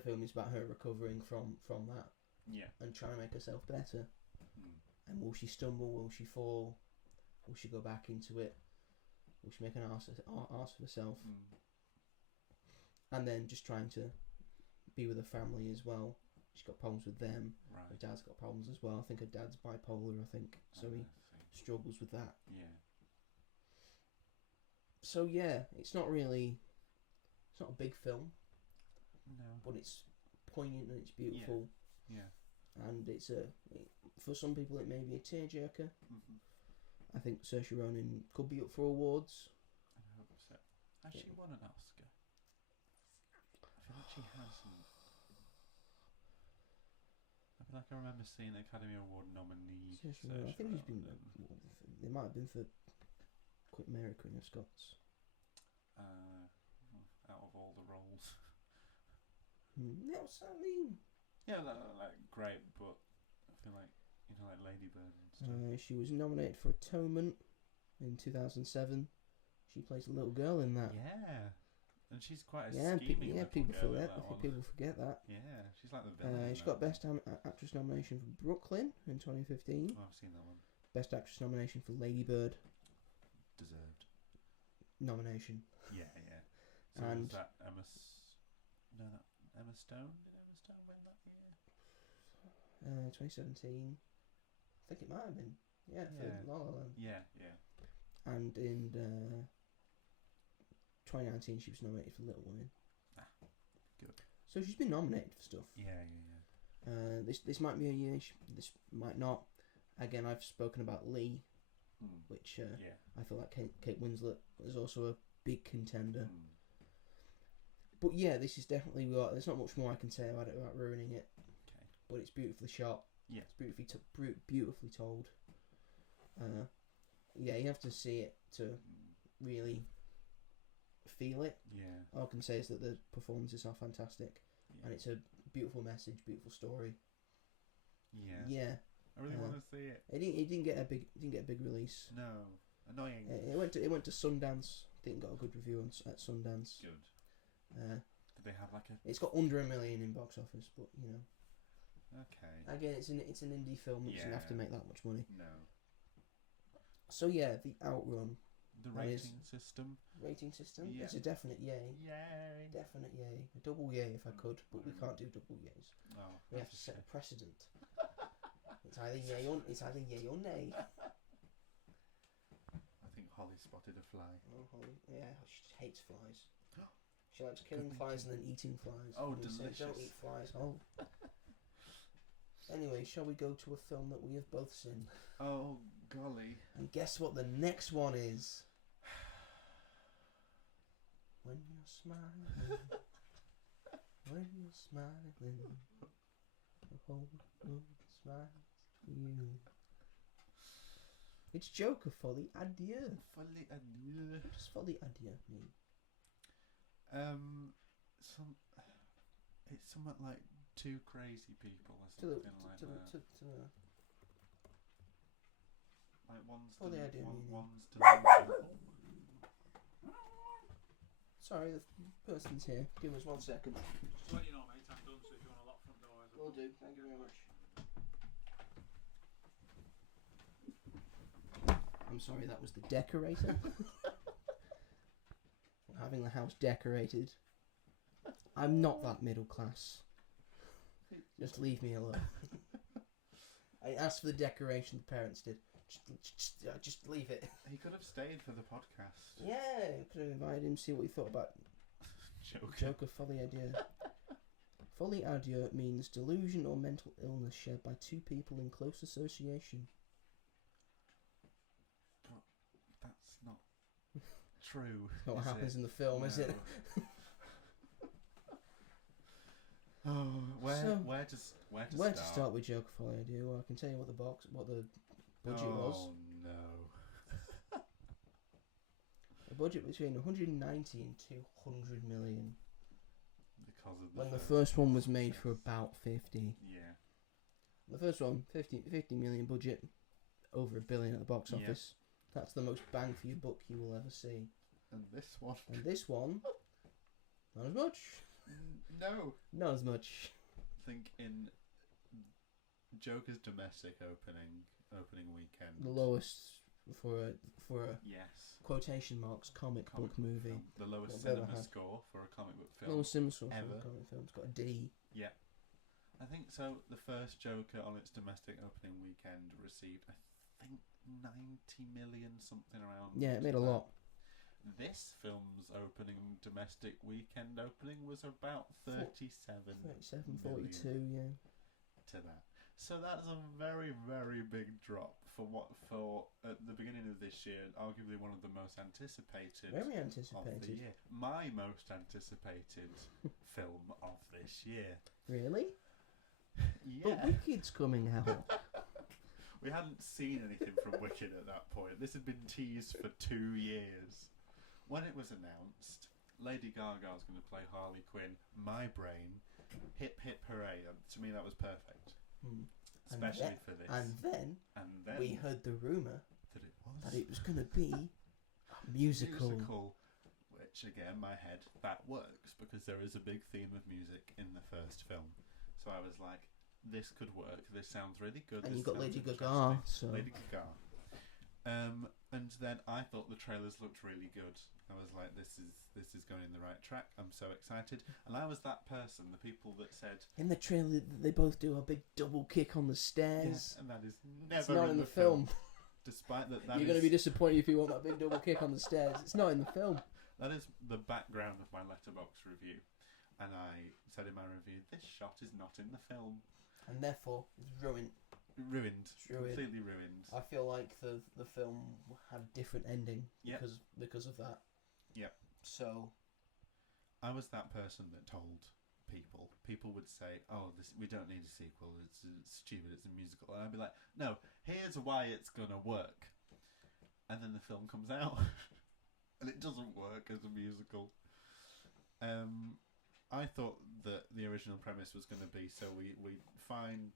film is about her recovering from that. Yeah. And trying to make herself better. And will she stumble? Will she fall? Will she go back into it? Will she make an arse of herself? And then just trying to be with her family as well. She's got problems with them. Right. Her dad's got problems as well. I think her dad's bipolar, so he struggles with that. Yeah. So yeah, it's not a big film. No. But it's poignant and it's beautiful. Yeah. And for some people it may be a tearjerker. I think Saoirse Ronan could be up for awards. I hope so. Has she won an Oscar? I feel like she hasn't. I feel like I remember seeing the Academy Award nominee. I think he's been. They might have been for Quick America and the Scots. Out of all the roles. What's that mean? Yeah, like great, but I feel like like Lady Bird and stuff. She was nominated for Atonement in 2007. She plays a little girl in that. Yeah, and she's quite a scheming people forget People forget that. Yeah, she's like the villain. She got Best Actress nomination for Brooklyn in 2015. Oh, I've seen that one. Best Actress nomination for Lady Bird. Deserved. Nomination. Yeah. So and was that Emma Stone? Did Emma Stone win that year? 2017. I think it might have been. Yeah, for La La Land. Yeah. And in 2019, she was nominated for Little Women. Good. So she's been nominated for stuff. Yeah. This might be a year. This might not. Again, I've spoken about Lee, which I feel like Kate Winslet is also a big contender. But yeah, this is definitely. There's not much more I can say about it without ruining it. Okay. But it's beautifully shot. Yeah. It's beautifully told. You have to see it to really feel it. Yeah. All I can say is that the performances are fantastic, and it's a beautiful message, beautiful story. Yeah. Yeah. I really want to see it. It didn't get a big release. No. Annoying. It went to Sundance. I think it got a good review at Sundance. Good. Did they have like a? It's got under $1 million in box office, but Okay. Again, it's an indie film. It doesn't have to make that much money. No. So yeah, The Outrun. The rating system. Yeah. It's a definite yay. Yay. Definite yay. A double yay if I could, but we can't do double yays. Oh, We have to set a precedent. It's either yay or nay. I think Holly spotted a fly. Oh, Holly. Yeah, she hates flies. She likes killing flies and then eating flies. Oh, and we say, delicious. don't eat flies. Oh. Anyway, shall we go to a film that we have both seen? Oh, golly. And guess what the next one is? When you're smiling, when you're smiling, the whole world smiles for you. It's Joker, Folie Adieu. Folie Adieu. What does Folie Adieu mean? It's somewhat like two crazy people or To something like that. Like one's Folie Adieu meaning. one's delusional. Sorry, the person's here. Give us 1 second. Just to let you know, mate, I'm done, so if you want to lock front doors... Will do, thank you very much. I'm sorry, that was the decorator. Having the house decorated. I'm not that middle class. Just leave me alone. I asked for the decoration, the parents did. Just leave it. He could have stayed for the podcast. Yeah, could have invited him to see what he thought about Joker Folie Adieu. Folie Adieu means delusion or mental illness shared by two people in close association. But that's not true. That's not what happens in the film, is it? Oh, where to start with Joker Folie Adieu? Well, I can tell you what the budget was. Oh no. The budget between 190 and 200 million. Because of When the first one was made for about 50. Yeah. The first one, 50 million budget, over $1 billion at the box Yep. office. That's the most bang for your buck you will ever see. And this one. And this one, not as much. No. Not as much. I think in Joker's domestic opening weekend. The lowest for a Yes. quotation marks comic book movie. Film. The lowest What we've ever cinema had. score for a comic book film. Lowest cinema score for ever. a comic film. It's got a D. Yeah. I think so. The first Joker on its domestic opening weekend received, I think, 90 million, something around. Yeah, it made a that. lot. This film's domestic weekend opening was about 37 42, yeah. to that. So that's a very, very big drop for at the beginning of this year, arguably one of the most anticipated Very of the anticipated. year. My most anticipated film of this year. Really? Yeah. But Wicked's coming out. We hadn't seen anything from Wicked at that point. This had been teased for 2 years. When it was announced, Lady Gaga was going to play Harley Quinn. My brain, hip hip hooray! To me, that was perfect, especially for this. And then we heard the rumour that it was going to be a musical. Which again, my head, that works because there is a big theme of music in the first film. So I was like, this could work. This sounds really good. And this you got sounds Lady Gaga, interesting. so Lady Gaga. And then I thought the trailers looked really good. I was like, this is going in the right track. I'm so excited. And I was that person, the people that said in the trailer they both do a big double kick on the stairs. and that is It's never not in the film. Despite that, You're going to be disappointed if you want that big double kick on the stairs. It's not in the film. that is the background of my Letterboxd review. And I said in my review, this shot is not in the film. And therefore, it's ruined. Ruined. It's ruined. Completely ruined. I feel like the film had a different ending Yep. because of that. Yep. So I was that person that told people. People would say, "Oh, we don't need a sequel. It's stupid. It's a musical." And I'd be like, "No, here's why it's gonna work." And then the film comes out, and it doesn't work as a musical. I thought that the original premise was going to be so we find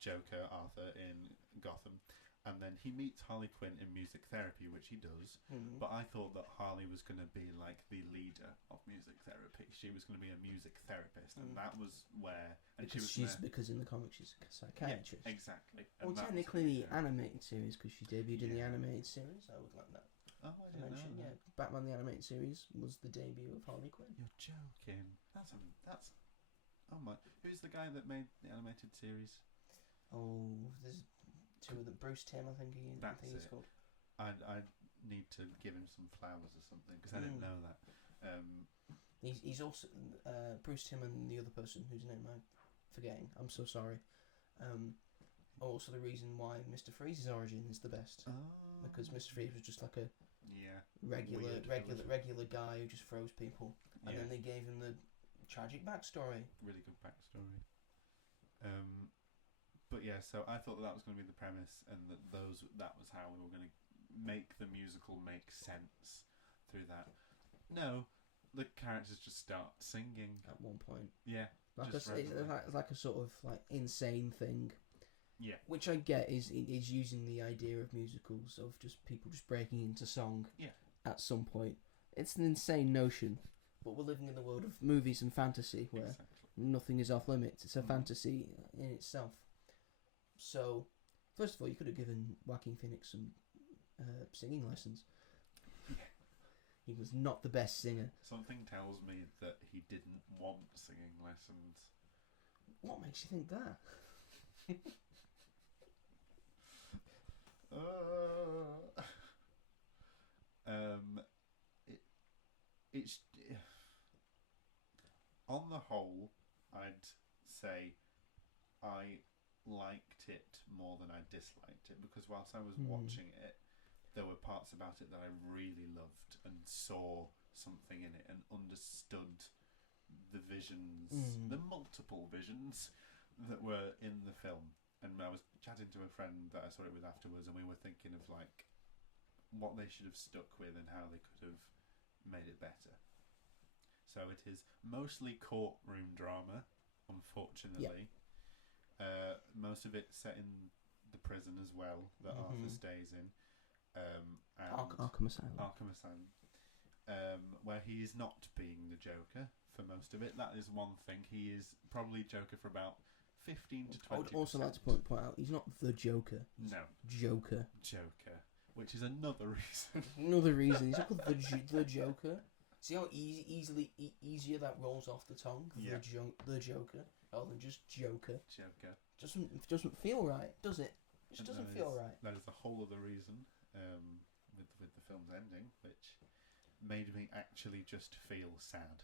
Joker Arthur in Gotham, and then he meets Harley Quinn in music therapy, which he does. But I thought that Harley was going to be like the leader of music therapy. She was going to be a music therapist, and that was where. And because in the comics she's a psychiatrist. Yeah, exactly. Well, And technically the animated series, because she debuted in the animated series. I would like that. Oh, I didn't know that. Yeah, Batman the animated series was the debut of Harley Quinn. You're joking. That's. Oh my! Who's the guy that made the animated series? Oh, there's two of them. Bruce Timm, I think he's called. I need to give him some flowers or something because I didn't know that. He's also Bruce Timm and the other person whose name I'm forgetting. I'm so sorry. Also the reason why Mr. Freeze's origin is the best, because Mr. Freeze was just like a regular guy who just froze people, and then they gave him the tragic backstory. Really good backstory. But yeah, so I thought that was going to be the premise, and that was how we were going to make the musical make sense through that. No, the characters just start singing At one point, Yeah, like just it's like a sort of like insane thing. Yeah, Which I get is using the idea of musicals of just people just breaking into song. Yeah. At some point, it's an insane notion, but we're living in the world of movies and fantasy where nothing is off limits. It's a fantasy in itself. So, first of all, you could have given Joaquin Phoenix some singing lessons. He was not the best singer. Something tells me that he didn't want singing lessons. What makes you think that? It's on the whole, I'd say I liked it more than I disliked it, because whilst I was watching it, there were parts about it that I really loved and saw something in it and understood the visions, the multiple visions that were in the film. And I was chatting to a friend that I saw it with afterwards, and we were thinking of like what they should have stuck with and how they could have made it better. So it is mostly courtroom drama, unfortunately. Most of it set in the prison as well that Arthur stays in. And Arkham Asylum. Where he is not being the Joker for most of it. That is one thing. He is probably Joker for about 15 to 20%. I would also like to point out he's not the Joker. He's No. Joker. Which is another reason. Another reason. He's not called the Joker. See how easier that rolls off the tongue? Yeah. The Joker. Rather than just Joker. Doesn't feel right, does it? It just doesn't feel right. That is a whole other reason with the film's ending, which made me actually just feel sad.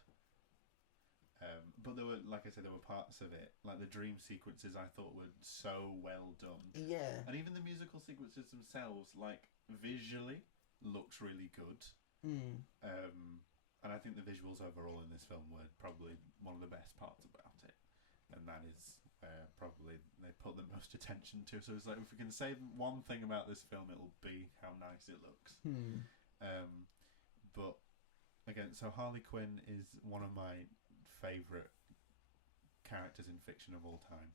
But there were, like I said, there were parts of it, like the dream sequences I thought were so well done. Yeah. And even the musical sequences themselves, like, visually, looks really good. And I think the visuals overall in this film were probably one of the best parts about it. And that is probably they put the most attention to. So it's like, if we can say one thing about this film, it'll be how nice it looks. But again, so Harley Quinn is one of my favourite characters in fiction of all time.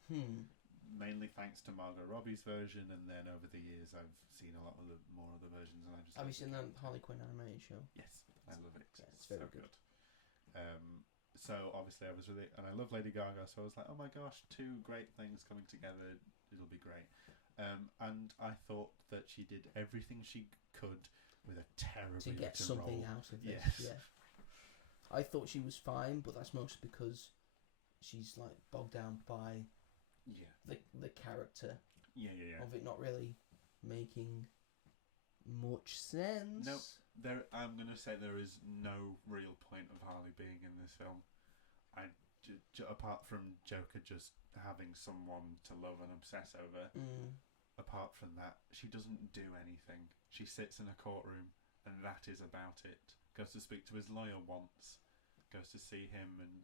Mainly thanks to Margot Robbie's version, and then over the years I've seen a lot of more other versions, and I just have you seen the Harley Quinn animated show? Yes, I love it. Yeah, it's very good. So obviously I was really, and I love Lady Gaga, so I was like, oh my gosh, two great things coming together, it'll be great. And I thought that she did everything she could with a terribly to get written something role. out of it. Yes. Yeah. I thought she was fine, but that's mostly because she's like bogged down by the character of it not really making much sense. Nope. I'm going to say there is no real point of Harley being in this film. Apart from Joker just having someone to love and obsess over, apart from that, she doesn't do anything. She sits in a courtroom, and that is about it. Goes to speak to his lawyer once, goes to see him and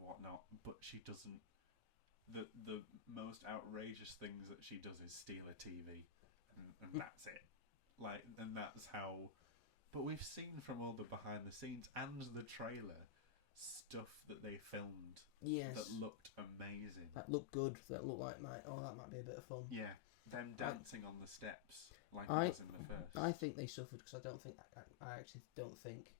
whatnot, but she doesn't. The most outrageous things that she does is steal a TV, and that's it. Like, and that's how. But we've seen from all the behind the scenes and the trailer stuff that they filmed. Yes. That looked amazing. That looked good. That looked like that might be a bit of fun. Yeah, them dancing on the steps like it was in the first. I think they suffered because I actually don't think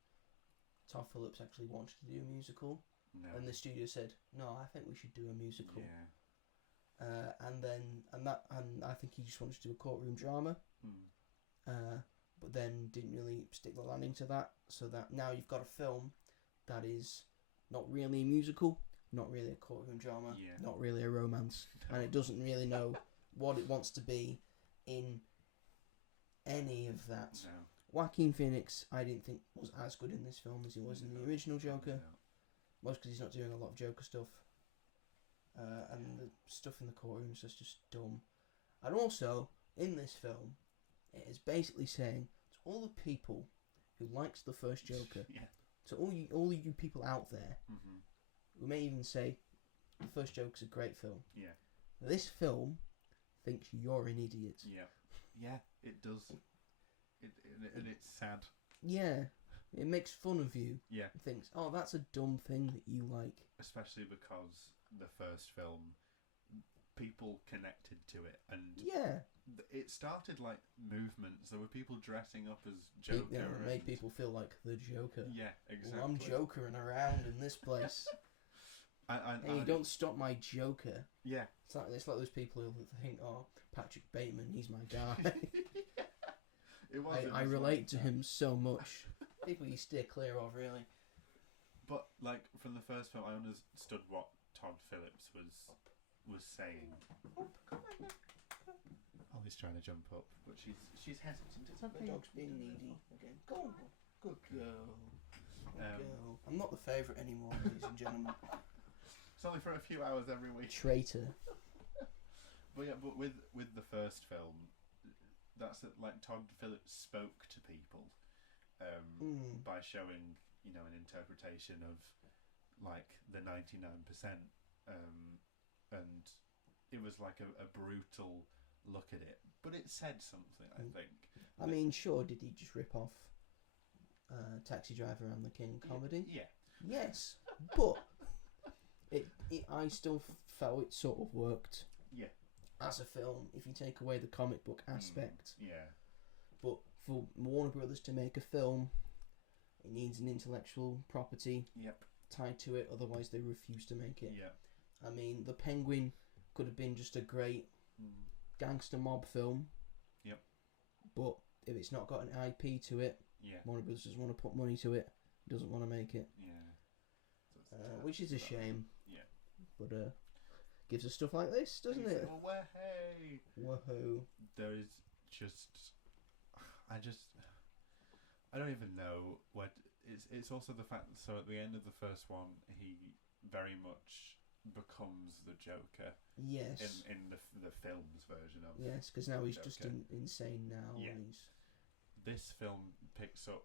Todd Phillips actually wanted to do a musical. No. And the studio said, no, I think we should do a musical. Yeah. And I think he just wanted to do a courtroom drama. But then didn't really stick the landing to that, so that now you've got a film that is not really a musical, not really a courtroom drama, not really a romance, and it doesn't really know what it wants to be in any of that. No. Joaquin Phoenix, I didn't think was as good in this film as he was in the original Joker. No. Most because he's not doing a lot of Joker stuff. and the stuff in the courtroom is just dumb. And also, in this film, it is basically saying to all the people who liked the first Joker, Yeah. to all you people out there, Mhm. who may even say the first Joker's a great film. Yeah. This film thinks you're an idiot. Yeah. Yeah. It does. And it's sad. Yeah, it makes fun of you. Yeah. It thinks, oh, that's a dumb thing that you like. Especially because the first film, people connected to it, and Yeah, it started like movements. There were people dressing up as Joker. it made and- people feel like the Joker. Yeah, exactly. Well, I'm jokering around in this place. And Hey, don't stop my Joker. Yeah. It's like those people who think, oh, Patrick Bateman, he's my guy. It was. I relate to him so much. People you steer clear of, really. But like from the first film, I understood what Todd Phillips was saying. Ollie's trying to jump up, but she's hesitant. It's The okay. dog's being needy again. Go on, good girl. Good Um, girl. I'm not the favourite anymore, ladies and gentlemen. It's only for a few hours every week. Traitor. But yeah, but with the first film, that's it, like Todd Phillips spoke to people by showing an interpretation of like the 99%, and it was like a brutal look at it, but it said something. I think. I mean, sure, did he just rip off Taxi Driver and the King comedy? Yeah. Yes, but I still felt it sort of worked. Yeah. As a film, if you take away the comic book aspect. Yeah. But for Warner Brothers to make a film, it needs an intellectual property Yep. tied to it, otherwise they refuse to make it. Yeah. I mean, The Penguin could have been just a great gangster mob film. Yep. But if it's not got an IP to it, Yeah. Warner Brothers doesn't want to put money to it, doesn't want to make it. Yeah. Which is a shame. Yeah. But gives us stuff like this, doesn't it? Well, hey. Woohoo. There is just, I don't even know what. It's also the fact that, so at the end of the first one, he very much becomes the Joker. Yes. In the film's version of. Yes, because now he's just Joker. insane now. Yeah. And he's... This film picks up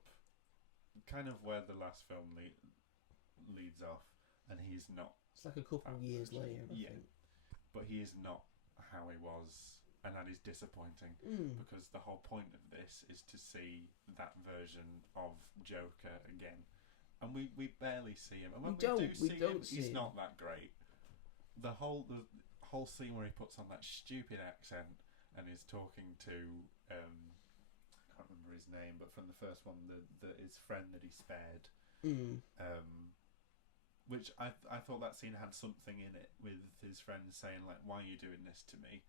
kind of where the last film leads off, and he's not. It's like a couple of years later, I think. But he is not how he was, and that is disappointing because the whole point of this is to see that version of Joker again, and we barely see him. And when we do see him, he's not that great. The whole scene where he puts on that stupid accent and is talking to I can't remember his name, but from the first one, his friend that he spared. Which I thought that scene had something in it, with his friend saying like, "Why are you doing this to me?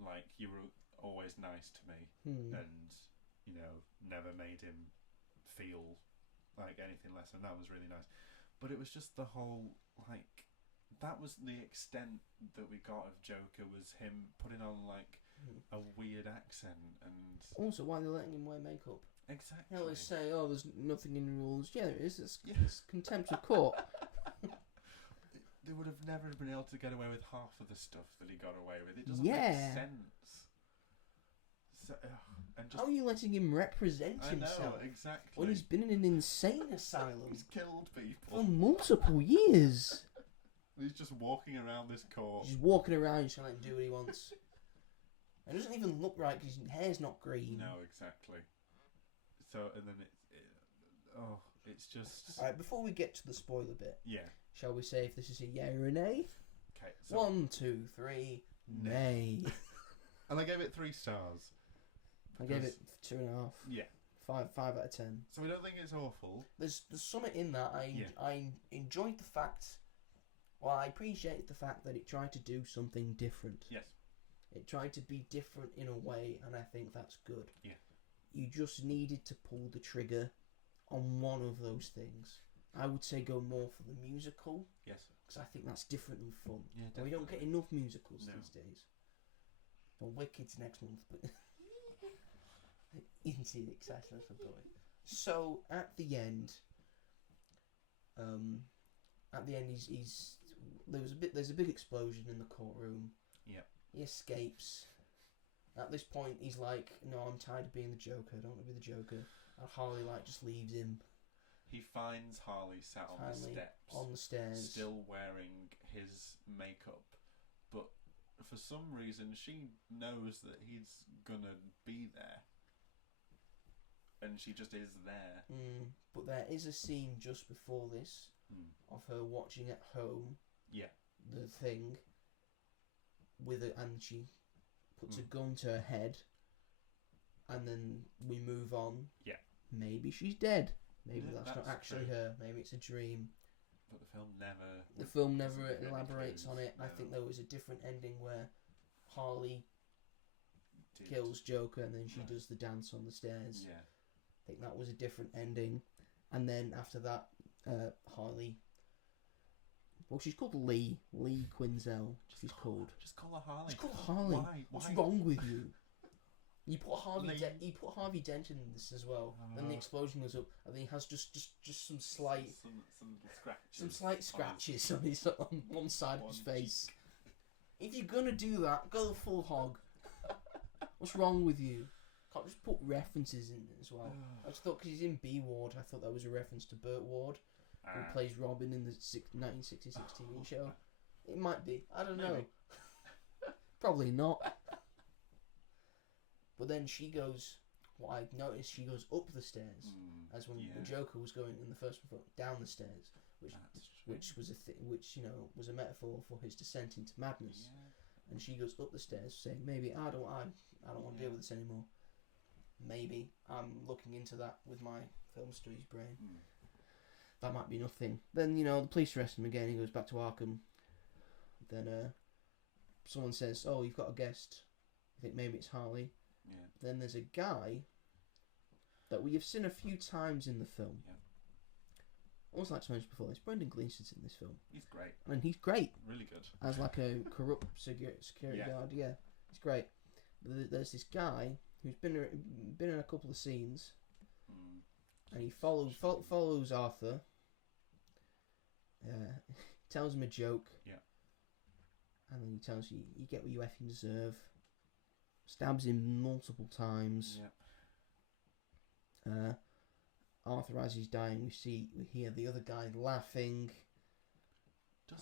Like, you were always nice to me, and never made him feel like anything less." And that was really nice. But it was just the whole, like, that was the extent that we got of Joker, was him putting on like a weird accent. And also, why are they letting him wear makeup? Exactly. Hell, they say, "Oh, there's nothing in the rules." Yeah, there is. It's contempt of court. They would have never been able to get away with half of the stuff that he got away with. It doesn't make sense. So, and just, how are you letting him represent I himself know, exactly. when he's been in an insane asylum He's killed for people. multiple years? He's just walking around this court. He's walking around trying to do what he wants. It doesn't even look right because his hair's not green. No, exactly. So, and then it's just... Alright, before we get to the spoiler bit, Yeah. shall we say if this is a yay or a nay? Okay. So 1, 2, 3, nay. And I gave it 3 stars. I gave it 2.5. Yeah. 5 out of 10. So we don't think it's awful. There's something in that. I enjoyed the fact. Well, I appreciate the fact that it tried to do something different. Yes. It tried to be different in a way, and I think that's good. Yeah. You just needed to pull the trigger on one of those things. I would say go more for the musical. Yes. Because I think that's different and fun. Yeah, And we don't get enough musicals No. these days. Well, Wicked's next month, but into the excess of boy. So at the end, he's there's a big explosion in the courtroom. Yep. He escapes. At this point, he's like, "No, I'm tired of being the Joker. I don't want to be the Joker." And Harley just leaves him. He finds Harley sat on the steps, on the stairs, still wearing his makeup, but for some reason she knows that he's gonna be there, and she just is there. But there is a scene just before this of her watching at home. Yeah. The Thing. And she puts a gun to her head, and then we move on. Yeah. Maybe she's dead. Maybe Yeah, that's not actually true. her. Maybe it's a dream. But the film never. Never elaborates on it. No. I think there was a different ending where Harley Did. kills Joker, and then she Right. does the dance on the stairs. Yeah. I think that was a different ending. And then after that, Harley. Well, she's called Lee Quinzel. She's called. Just call her Harley. She's called Harley. Why? What's Why? wrong with you? You put Lee. you put Harvey Dent in this as well, and the explosion goes up, and then he has just some slight some scratches. some slight scratches on his on one side of his face. If you're gonna do that, go the full hog. What's wrong with you? Can't just put references in as well. I just thought because he's in B Ward, I thought that was a reference to Burt Ward, who plays Robin in the 1966 TV show. It might be. I don't know. Probably not. But then she goes. What I noticed, she goes up the stairs, as when the Joker was going in the first one down the stairs, which was was a metaphor for his descent into madness. Yeah. And she goes up the stairs, saying, "Maybe I don't want to deal with this anymore. Maybe I'm looking into that with my film studies brain. That might be nothing." Then the police arrest him again. He goes back to Arkham. Then someone says, "Oh, you've got a guest." I think maybe it's Harley. Yeah. Then there's a guy that we have seen a few times in the film. Yeah. Also, like to mention before this, Brendan Gleeson's in this film. He's great. I mean, he's great Really good. as like a corrupt security guard. Yeah, he's great. There's this guy who's been in a couple of scenes, and he follows Arthur. Tells him a joke. Yeah. And then he tells you get what you effing deserve. Stabs him multiple times. Yeah. Arthur, as he's dying, we hear the other guy laughing.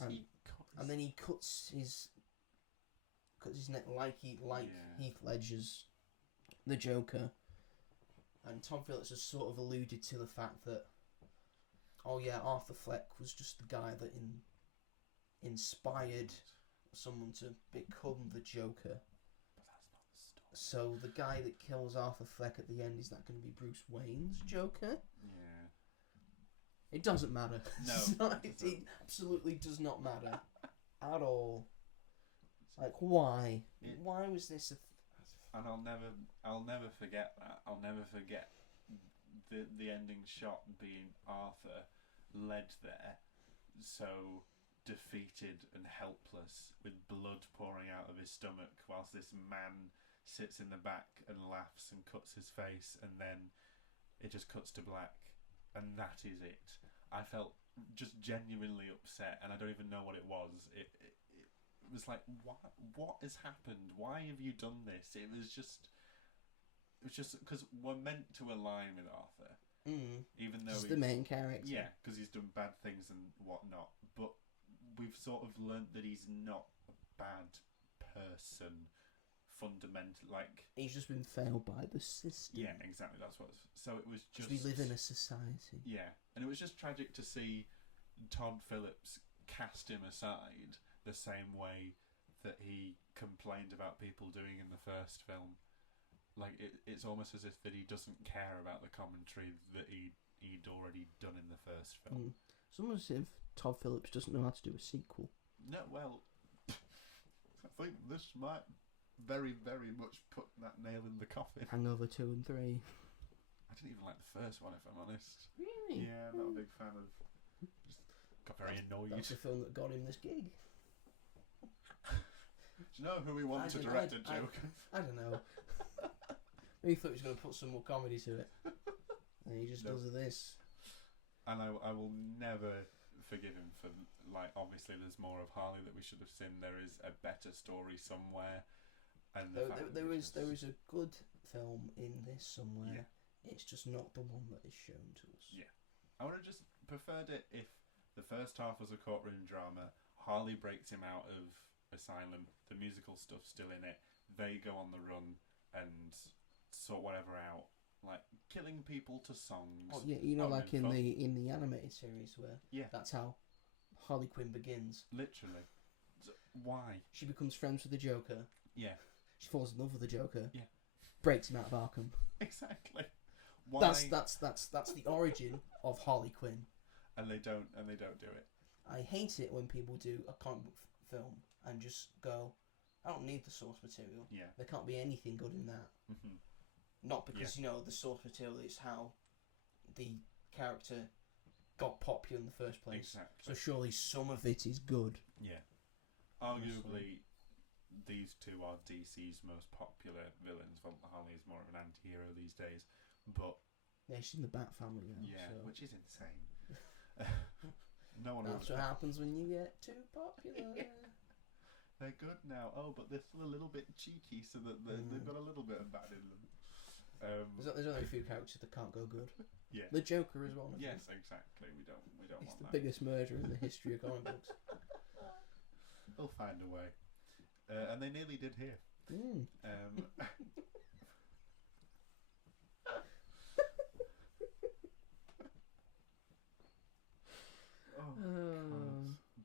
And then he cuts his neck like Heath Ledger's the Joker. And Tom Phillips has sort of alluded to the fact that, Arthur Fleck was just the guy that inspired someone to become the Joker. So the guy that kills Arthur Fleck at the end, is that going to be Bruce Wayne's Joker? Yeah. It doesn't matter. No. It absolutely does not matter at all. Like, why? Why was this and I'll never forget that. I'll never forget the ending shot being Arthur led there, so defeated and helpless, with blood pouring out of his stomach, whilst this man sits in the back and laughs and cuts his face, and then it just cuts to black, and that is it. I felt just genuinely upset, and I don't even know what it was. It was like, what has happened? Why have you done this? It was just because we're meant to align with Arthur, even though he's the main character. Yeah, because he's done bad things and whatnot, but we've sort of learnt that he's not a bad person. Fundamental, like he's just been failed by the system. Yeah, exactly. That's what. So it was just. We live in a society. Yeah, and it was just tragic to see Todd Phillips cast him aside the same way that he complained about people doing in the first film. Like it's almost as if that he doesn't care about the commentary that he'd already done in the first film. It's almost as if Todd Phillips doesn't know how to do a sequel. No, well, I think this might very, very much put that nail in the coffin. Hangover 2 and 3. I didn't even like the first one, if I'm honest. Really? Yeah, I'm not a big fan of. Just got very annoyed. That's the film that got him this gig. Do you know who we want to direct a Joker? I don't know. Maybe he thought he was going to put some more comedy to it, and he just does this. And I will never forgive him for, like, obviously there's more of Harley that we should have seen. There is a better story somewhere, and there is a good film in this somewhere. It's just not the one that is shown to us. Yeah, I would have just preferred it if the first half was a courtroom drama. Harley breaks him out of asylum. The musical stuff's still in it. They go on the run and sort whatever out, like killing people to songs. Oh yeah, you know, like in fun. the animated series where that's how Harley Quinn begins. Literally. So, why? She becomes friends with the Joker. Yeah. She falls in love with the Joker. Yeah. Breaks him out of Arkham. Exactly. Why? That's the origin of Harley Quinn. And they don't do it. I hate it when people do a comic book film and just go, I don't need the source material. Yeah. There can't be anything good in that. Mm-hmm. Not because, you know, the source material is how the character got popular in the first place. Exactly. So surely some of it is good. Yeah. Arguably, these two are DC's most popular villains. Well, Harley is more of an anti-hero these days, but yeah, she's in the Bat family now. Yeah, so. which is insane. No one. That's what happens when you get too popular. They're good now. Oh, but they're still a little bit cheeky, so that they've got a little bit of bad in them. There's only a few characters that can't go good. Yeah. The Joker is one of them. Yes, exactly. We don't He's want the that. biggest murderer in the history of comic books. They'll find a way, and they nearly did here.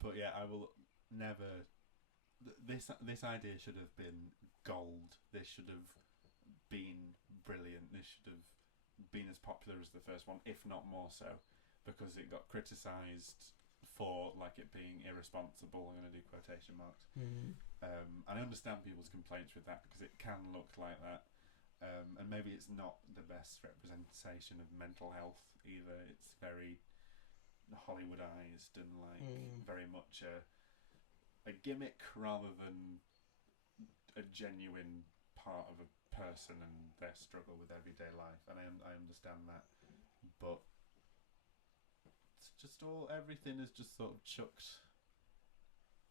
But yeah, I will never. This idea should have been gold. This should have been brilliant. This should have been as popular as the first one, if not more so, because it got criticised for like it being irresponsible. I'm going to do quotation marks. And I understand people's complaints with that because it can look like that, and maybe it's not the best representation of mental health either. It's very Hollywoodized and like very much a gimmick rather than a genuine part of a person and their struggle with everyday life, and I understand that, but it's just everything is just sort of chucked.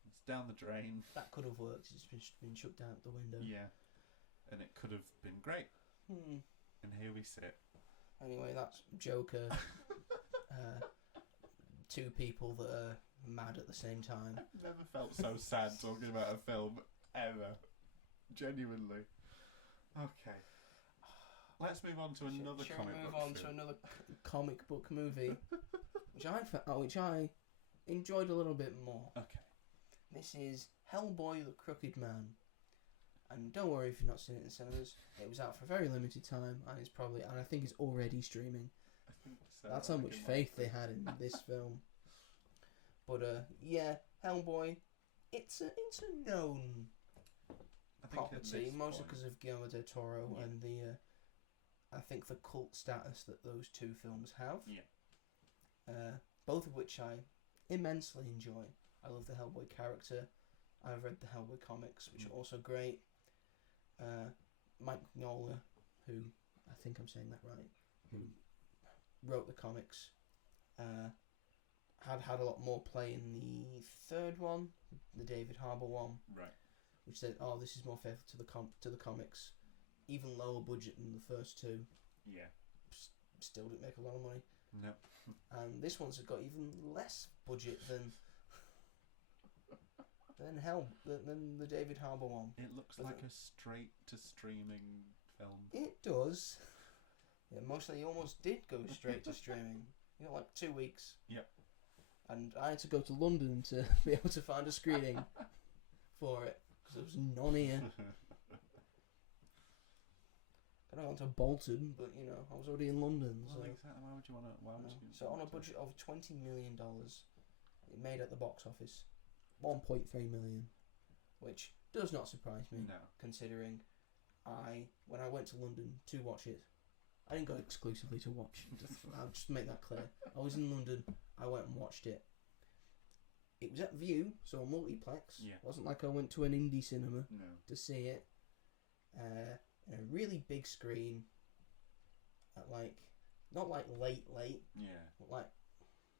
It's down the drain. That could have worked. It's been chucked out the window. Yeah, and it could have been great. And here we sit. Anyway, that's Joker. Two people that are mad at the same time. I've never felt so sad talking about a film ever. Genuinely. Okay. Let's move on to another comic book. Move on to another comic book movie, which I enjoyed a little bit more. Okay. This is Hellboy: The Crooked Man, and don't worry if you've not seen it in cinemas. It was out for a very limited time, and I think it's already streaming. I think so. That's how much faith they had in this film. But yeah, Hellboy, it's a known property, mostly because of Guillermo del Toro and the I think the cult status that those two films have. Yeah. Both of which I immensely enjoy. I love the Hellboy character. I've read the Hellboy comics, which are also great. Mike Mignola, who I think I'm saying that right, who wrote the comics, had a lot more play in the third one, the David Harbour one. Right. Which said, "Oh, this is more faithful to the comics, even lower budget than the first two." Yeah. Still didn't make a lot of money. No. And this one's got even less budget than the David Harbour one. It looks like a straight to streaming film. It does. Yeah, mostly he almost did go straight to streaming. You know, like 2 weeks. Yep. And I had to go to London to be able to find a screening for it because there was none here. I don't want to Bolton, but you know, I was already in London. Well, so exactly. Why would you want to? So on a budget of $20 million, it made at the box office $1.3 million, which does not surprise me. No. Considering when I went to London to watch it, I didn't go exclusively to watch. I'll just make that clear. I was in London. I went and watched it. It was at View, so a multiplex. Yeah. It wasn't like I went to an indie cinema No. to see it. In a really big screen. At not like late, Yeah. but like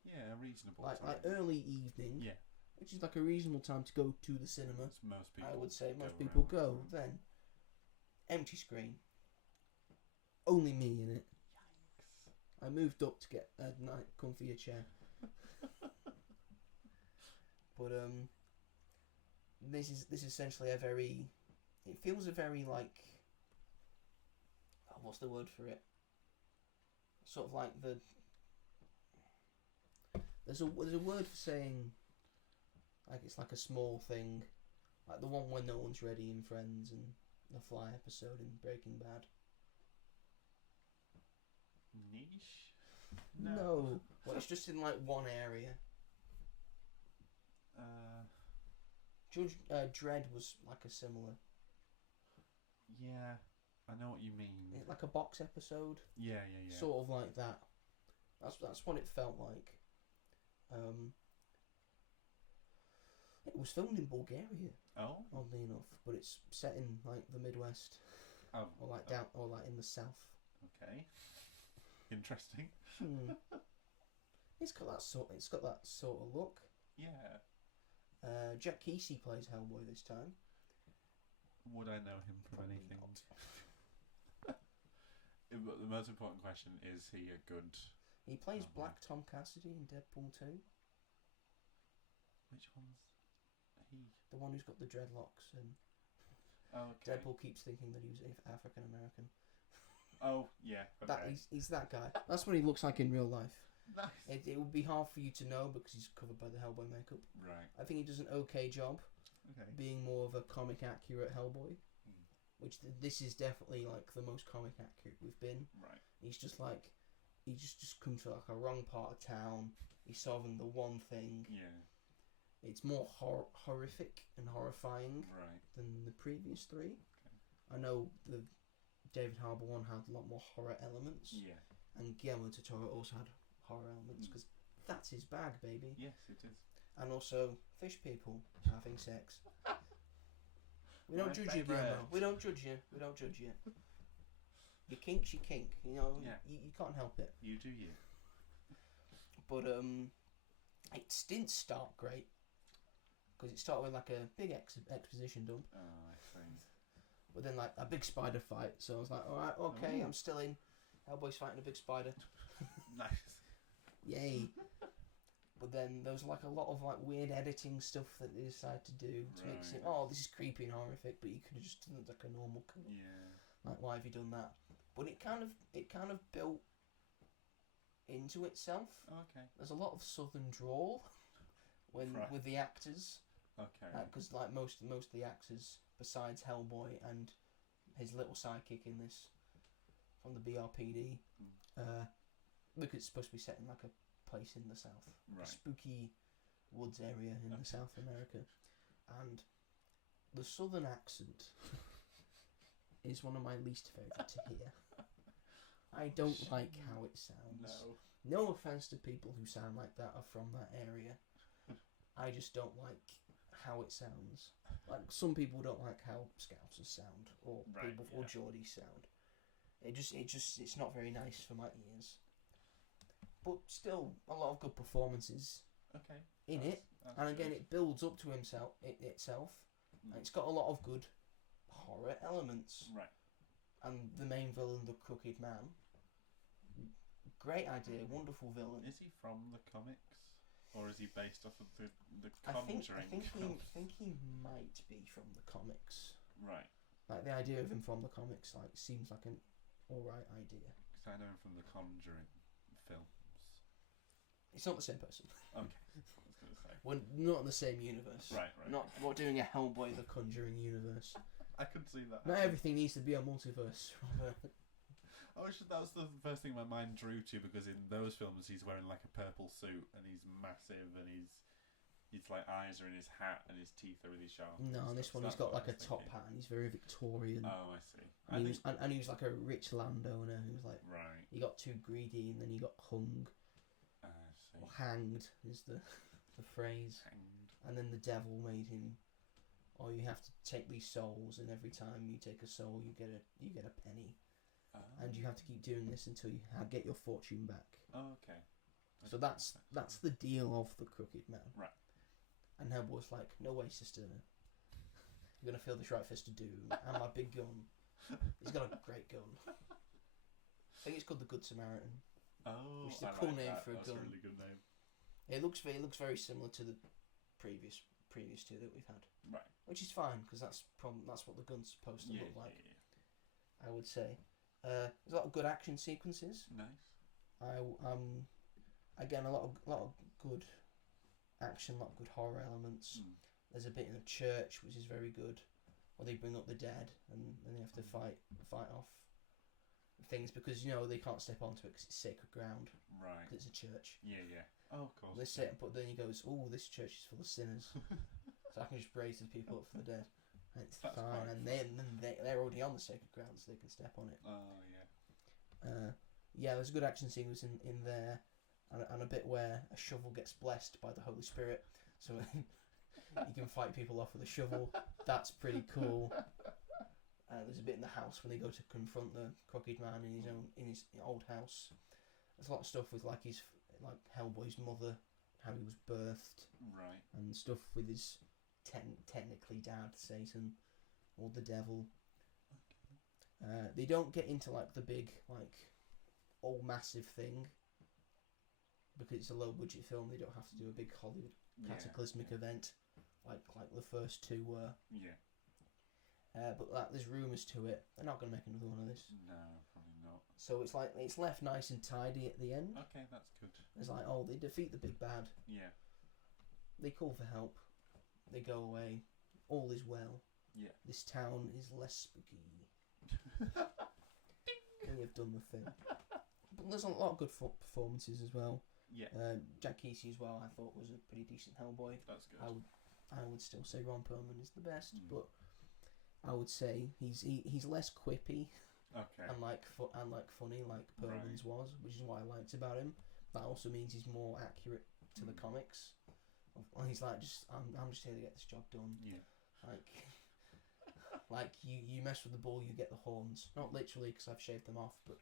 Yeah, a reasonable like time. early evening, Yeah. which is like a reasonable time to go to the cinema. As most people I would say most go people around go. that time. Then empty screen, only me in it. Yikes. I moved up to get a nice comfier chair. But this is essentially a very. It feels a very like. Oh, what's the word for it? Sort of like the. There's a word for saying. Like it's like a small thing, like the one when no one's ready in Friends and the Fly episode in Breaking Bad. Niche? No. Well, it's just in like one area. Judge Dredd was like a similar, Yeah, I know what you mean. like a box episode, Yeah. sort of like that. That's what it felt like. It was filmed in Bulgaria, Oh. oddly enough, but it's set in like the Midwest Oh. or like down or like in the South. Okay. Interesting. It's got that sort of look. Yeah. Jack Kesey plays Hellboy this time. Would I know him from Probably anything? not. The most important question is he a good? He plays Oh, Black Tom Cassidy in Deadpool 2. Which one's he? The one who's got the dreadlocks, and Oh, okay. Deadpool keeps thinking that he was African American. Oh yeah. Okay. That he's that guy. That's what he looks like in real life. Nice. It would be hard for you to know because he's covered by the Hellboy makeup. Right. I think he does an okay job Okay. being more of a comic accurate Hellboy, Hmm. which this is definitely like the most comic accurate we've been. Right. He's just like he just comes from like a wrong part of town. He's solving the one thing. Yeah. It's more horrific and horrifying Right. than the previous three. Okay. I know the David Harbour one had a lot more horror elements, Yeah. and Guillermo del Toro also had horror elements because that's his bag, baby. Yes, it is. And also fish people having sex. We don't My judge you, favourite. Guillermo. We don't judge you. We don't judge you. Your kink's your kink. You know, Yeah. you can't help it. You do you. But it didn't start great because it started with like a big exposition dump, Oh, I see. but then like a big spider fight. So I was like, all right, okay, Ooh. I'm still in. Hellboy's fighting a big spider. Nice. Yay. But then there was like a lot of like weird editing stuff that they decided to do to make it seem, Right. oh, this is creepy and horrific, but you could have just done it like a normal cut. Yeah. Like, why have you done that? But it kind of built into itself. Oh, okay. There's a lot of southern drawl when Right. with the actors, Okay. because like most of the actors besides Hellboy and his little sidekick in this from the BRPD, because it's supposed to be set in like a place in the south, a Right. spooky woods area in Okay. the South America, and the southern accent is one of my least favourite to hear. I don't like how it sounds. No. No offense to people who sound like that are from that area. I just don't like how it sounds. Like some people don't like how Scousers sound, or Right, people or yeah. Geordies sound. It's not very nice for my ears. But still, a lot of good performances Okay. in it, That's and again, good. it builds up to itself. And it's got a lot of good horror elements. Right. And the main villain, the Crooked Man. Great idea, wonderful villain. Is he from the comics, or is he based off of the I Conjuring? think he might be from the comics. Right. Like the idea of him from the comics, like seems like an alright idea. Because I know him from the Conjuring films. It's not the same person. Okay. I was gonna say. We're not in the same universe. Right. We're doing a Hellboy the Conjuring universe. I could see that. Not everything needs to be a multiverse, Robert. That was the first thing my mind drew to, because in those films he's wearing like a purple suit and he's massive and he's like eyes are in his hat and his teeth are really sharp. No, on this one he's got like a top hat and he's very Victorian. Oh, I see. And he was like a rich landowner who was like, right. he got too greedy and then he got hung I see. or hanged is the phrase. Hanged. And then the devil made him, oh, you have to take these souls, and every time you take a soul, you get a penny, and you have to keep doing this until you get your fortune back. Oh, okay. So that's the deal of the Crooked Man. Right. And Hellboy's like, no way, sister. You're gonna feel this right fist of doom and my big gun. He's got a great gun. I think it's called the Good Samaritan. Oh, Which is a I cool like name that. for a That's gun. a really good name. It looks very similar to the previous two that we've had, Right. which is fine because that's what the gun's supposed to Yeah, look like. yeah. I would say. There's a lot of good action sequences. Nice. Again, a lot of good action, a lot of good horror elements. Mm. There's a bit in a church which is very good, where they bring up the dead and they have to fight off things because they can't step onto it because it's sacred ground. Right. 'Cause it's a church. Yeah, yeah. Oh, of course. They say, but then he goes, "Oh, this church is full of sinners, so I can just raise the people up for the dead." And it's That's fine, quite and they're already on the sacred ground, so they can step on it. Oh, yeah. Yeah, there's a good action sequence in there, and a bit where a shovel gets blessed by the Holy Spirit, so you can fight people off with a shovel. That's pretty cool. There's a bit in the house when they go to confront the Crooked Man in his old house. There's a lot of stuff with like Hellboy's mother, how he was birthed, Right. and stuff with his technically dad, Satan, or the devil. They don't get into like the big all massive thing because it's a low budget film. They don't have to do a big Hollywood cataclysmic event like the first two were. Yeah. But there's rumours to it. They're not going to make another one of this. No, probably not. So it's left nice and tidy at the end. Okay, that's good. It's like, they defeat the big bad. Yeah. They call for help. They go away. All is well. Yeah. This town is less spooky. And you've done the thing. But there's a lot of good performances as well. Yeah. Jack Kesey as well, I thought was a pretty decent Hellboy. That's good. I would still say Ron Perlman is the best, Mm. but I would say he's less quippy Okay. and funny like Perlman's was, which is what I liked about him. That also means he's more accurate to the comics. And he's like, I'm just here to get this job done. Yeah. Like you mess with the bull, you get the horns. Not literally, because I've shaved them off, but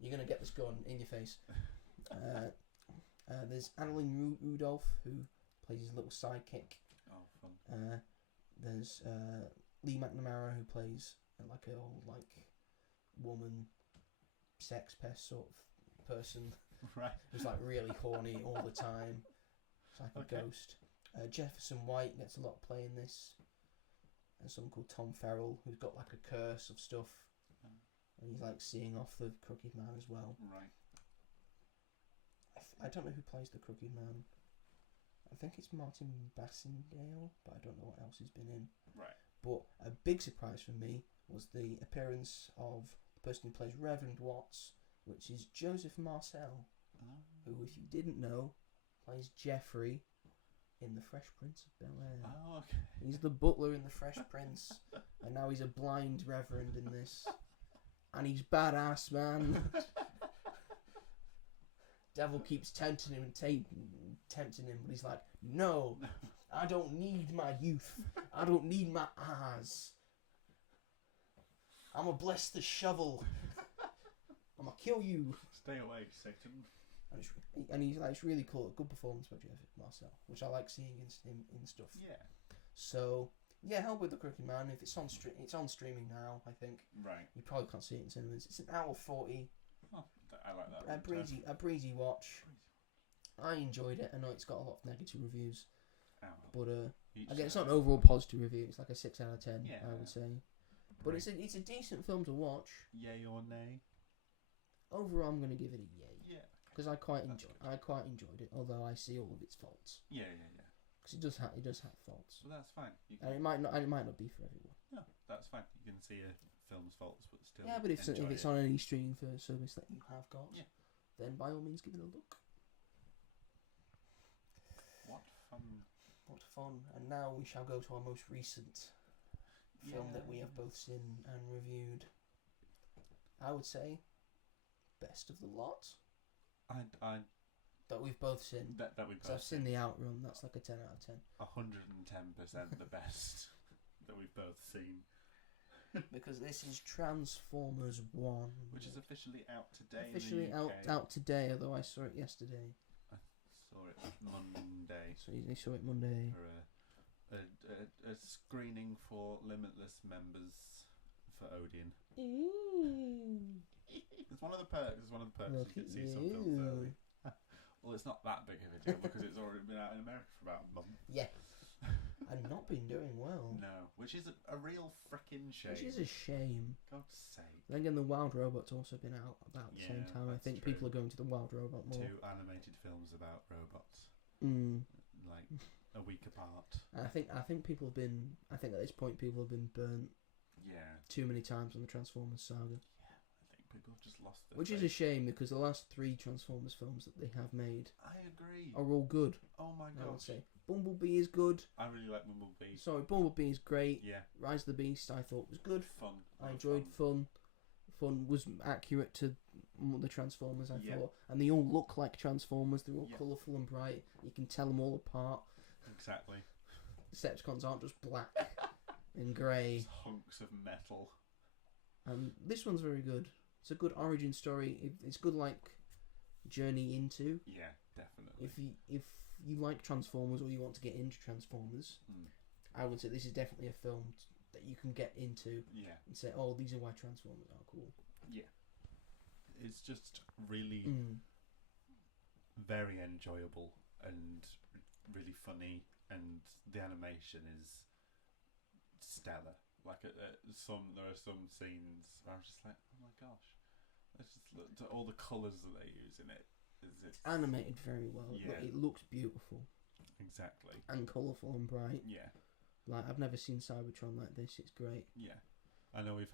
you're gonna get this gun in your face. There's Annalyn Rudolph, who plays his little sidekick. Oh, fun. There's Lee McNamara, who plays like a old woman sex pest sort of person. Right. Who's like really horny all the time. It's like a ghost. Jefferson White gets a lot of play in this. And someone called Tom Farrell, who's got like a curse of stuff, and he's like seeing off the Crooked Man as well. Right. I don't know who plays the Crooked Man. I think it's Martin Bassingdale, but I don't know what else he's been in. Right. But a big surprise for me was the appearance of the person who plays Reverend Watts, which is Joseph Marcel, who, if you didn't know, plays Geoffrey in The Fresh Prince of Bel-Air. Oh, okay. He's the butler in The Fresh Prince, and now he's a blind reverend in this. And he's badass, man. Devil keeps tempting him, but he's like, no, I don't need my youth. I don't need my eyes. I'm gonna bless the shovel. I'm gonna kill you. Stay away, Satan. And he's like, it's really cool. Good performance by Jeff Marcel, which I like seeing in stuff. Yeah. So yeah, Hellboy the Crooked Man. If it's on it's on streaming now, I think. Right. You probably can't see it in cinemas. It's an hour 40. Oh, I like that. A breezy watch. I enjoyed it. I know it's got a lot of negative reviews, but again, it's not an overall positive review. It's like a 6 out of 10. Yeah. I would say. But it's a decent film to watch. Yay or nay? Overall, I'm gonna give it a yay. Yeah. Because I quite enjoyed it, although I see all of its faults. Yeah. Because it does have faults. Well, that's fine. And it might not be for everyone. No, that's fine. You can see a film's faults, but still. Yeah, but if it's on any streaming service that you have got, then by all means give it a look. What fun! What fun! And now we shall go to our most recent film that we have both seen and reviewed. I would say best of the lot. I that we've both seen. That we've both I've seen The Outrun. That's like a 10 out of 10. 110% the best that we've both seen. because this is Transformers 1. Which is officially out today Officially in the UK. out today, although I saw it yesterday. I saw it Monday So they saw it Monday. for a screening for Limitless members for Odeon. Ooh. It's one of the perks. It's one of the perks. Look You can at see some films you. early. Well, it's not that big of a deal because it's already been out in America for about a month. Yeah. And not been doing well. No, which is a real frickin' shame. Which is a shame. God's sake. Then again, the Wild Robot's also been out about the same Yeah, time. I that's think true. people are going to the Wild Robot more. 2 animated films about robots, like a week apart. And I think people have been. I think at this point people have been burnt Yeah. too many times on the Transformers saga. I think people have just lost their Which is a shame because the last 3 Transformers films that they have made I agree. are all good. Oh my I would gosh. say Bumblebee is good. I really like Bumblebee. Sorry, Bumblebee is great. Yeah. Rise of the Beast I thought was good. Fun. I enjoyed fun. Fun was accurate to the Transformers, I Yeah. thought. And they all look like Transformers. They're all Yeah. colourful and bright. You can tell them all apart. Exactly. Decepticons aren't just black and grey. Just hunks of metal. And this one's very good. It's a good origin story. It's good, like, journey into. Yeah, definitely. If you like Transformers or you want to get into Transformers, I would say this is definitely a film that you can get into Yeah. and say, oh, these are why Transformers are cool. Yeah. It's just really very enjoyable and really funny, and the animation is stellar. Like there are some scenes where I'm just like, oh my gosh, let's just look at all the colours that they use in it. It's animated very well. Yeah. It looks beautiful Exactly. and colourful and bright. Yeah. Like, I've never seen Cybertron like this. It's great. Yeah. I know we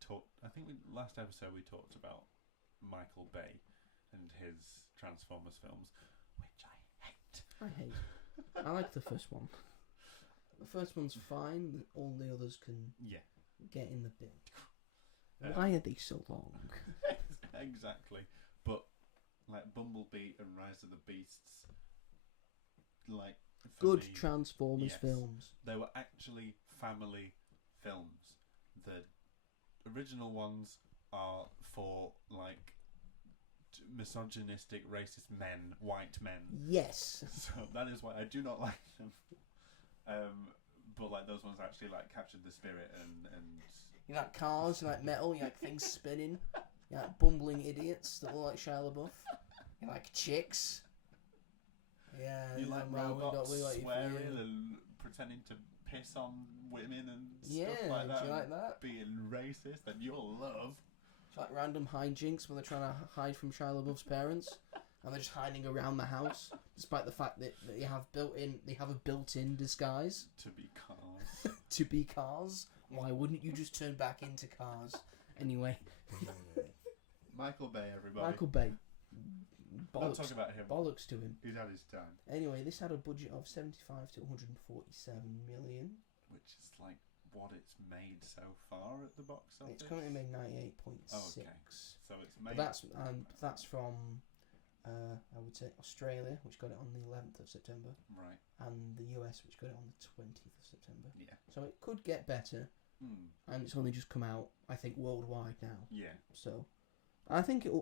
talked. I think last episode we talked about Michael Bay and his Transformers films, which I hate. I like the first one. The first one's fine. All the others can get in the bin. Why are they so long? Exactly. But like Bumblebee and Rise of the Beasts, like Good me, Transformers yes. films. They were actually family films. The original ones are for like misogynistic, racist men, white men. Yes. So that is why I do not like them. But like those ones actually like captured the spirit and You like cars, you like metal, you like things spinning, you like bumbling idiots that look like Shia LaBeouf, you like chicks. Yeah, you like man, robots we got you for swearing you. and pretending to piss on women and Yeah, stuff like that. do you like and that? Being racist, and you'll love. It's like random hijinks when they're trying to hide from Shia LaBeouf's parents, and they're just hiding around the house, despite the fact that they have a built-in disguise To be cars. to be cars. Why wouldn't you just turn back into cars? Anyway, Michael Bay, everybody. Michael Bay. Don't talk about him. Bollocks to him. He's had his time. Anyway, this had a budget of 75 to 147 million. Which is like what it's made so far at the box office. It's currently made 98.6. Oh, okay. So it's made. That's from I would say Australia, which got it on the 11th of September, right. and the US, which got it on the 20th of September. Yeah. So it could get better, and it's only just come out, I think, worldwide now. Yeah. So I think it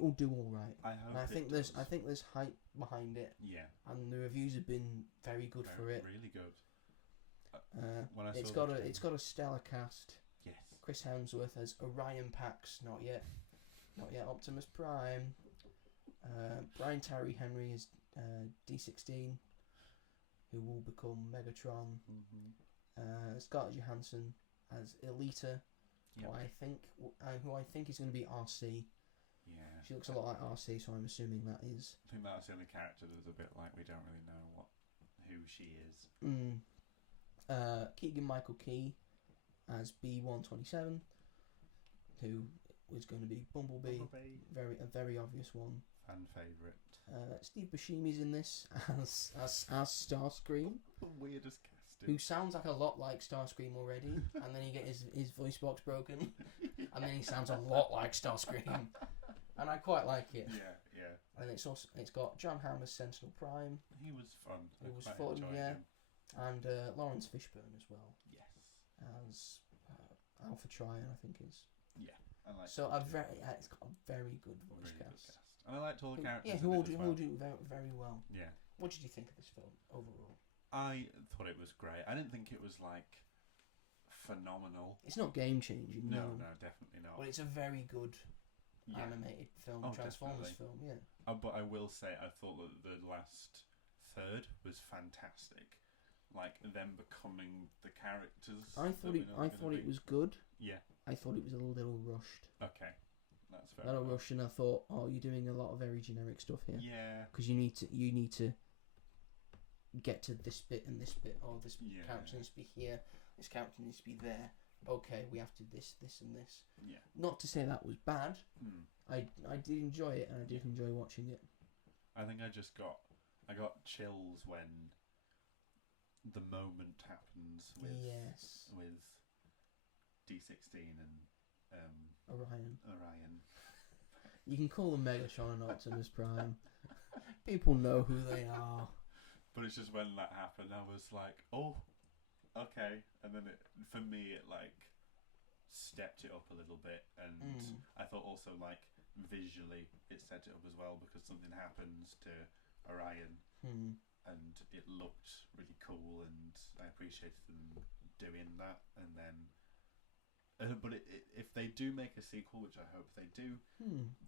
will do all right. I hope. And I think it does. there's hype behind it, Yeah. and the reviews have been very good for it. Really good. When I It's saw got a stellar cast. Yes. Chris Hemsworth as Orion Pax, not yet Optimus Prime. Brian Tyree Henry is D16, who will become Megatron. Scarlett Johansson as Elita, Yep. who I think is going to be RC. Yeah. She looks a lot like RC, so I'm assuming that is. I think that's the only character that's a bit like we don't really know who she is. Keegan Michael Key as B127, who is going to be Bumblebee. A very obvious one. Fan favourite. Steve Buscemi's in this as Starscream, Weirdest casting. who sounds like a lot like Starscream already, and then you get his voice box broken, and then he sounds a lot like Starscream, and I quite like it. Yeah. And it's got John Hamm as Sentinel Prime, He was fun. He was quite fun, enjoyed yeah. him. and Lawrence Fishburne as well Yes. as Alpha Trion, I think is. Yeah, I like. So it's got a very good voice really cast. good cast, and I liked all the characters. Yeah, who all do very, very well. Yeah. What did you think of this film overall? I thought it was great. I didn't think it was like phenomenal. It's not game changing. No, definitely not. But it's a very good animated film, Transformers definitely. film. Yeah. But I will say, I thought that the last third was fantastic. Like them becoming the characters. I thought it was good. Yeah. I thought it was a little rushed. Okay, that's fair. A little rushed, and I thought, you're doing a lot of very generic stuff here. Yeah. Because you need to get to this bit and this bit, or this character needs to be here, this character needs to be there. Okay, we have to this, and this. Yeah. Not to say that was bad. Mm. I did enjoy it, and I did enjoy watching it. I think I got chills when the moment happens with D16 and Orion. Orion. You can call them Megatron and Optimus Prime. People know who they are. But it's just when that happened, I was like, oh, okay. And then for me, it like stepped it up a little bit. And I thought also like visually it set it up as well, because something happens to Orion and it looked really cool, and I appreciated them doing that. And then but if they do make a sequel, which I hope they do,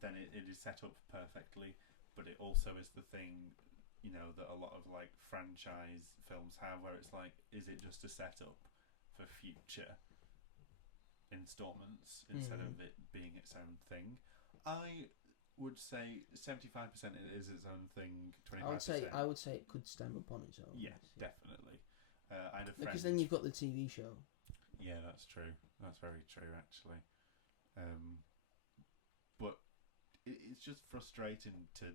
then it is set up perfectly. But it also is the thing, you know, that a lot of like franchise films have, where it's like, is it just a setup for future installments instead of it being its own thing? I would say 75% it is its own thing. 25%. I would say it could stand upon its own. Yeah, definitely. I had a friend. Because then you've got the TV show. Yeah, that's true. That's very true, actually. But it's just frustrating to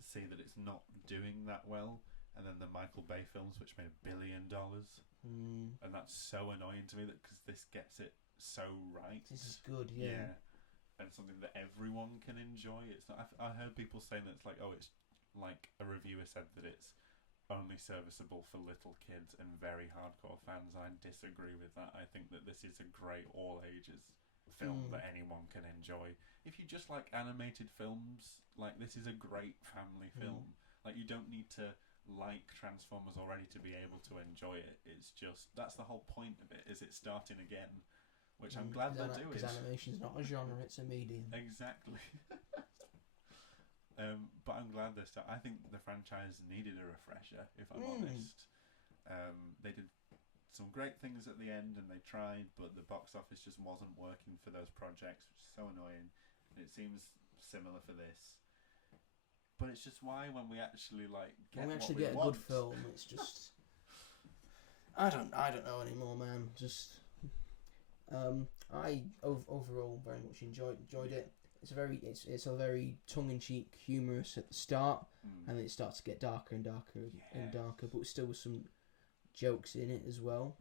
see that it's not doing that well. And then the Michael Bay films, which made $1 billion, and that's so annoying to me, that because this gets it so right. This is good, yeah. And something that everyone can enjoy. It's not. I heard people saying that it's like, it's like a reviewer said that it's only serviceable for little kids and very hardcore fans. I disagree with that. I think that this is a great all ages film that anyone can enjoy. If you just like animated films, like this is a great family film. Like you don't need to like Transformers already to be able to enjoy it. It's just, that's the whole point of it, is it starting again, which I'm glad they're doing. Because animation's not a genre, it's a medium. Exactly. But I'm glad they're I think the franchise needed a refresher, if I'm honest. They did some great things at the end, and they tried, but the box office just wasn't working for those projects, which is so annoying. And it seems similar for this. But it's just why when we actually like get a good film, it's just I don't know anymore, man. Just I overall very much enjoyed it. It's a very tongue-in-cheek, humorous at the start, and then it starts to get darker and darker and darker, but still with some jokes in it as well.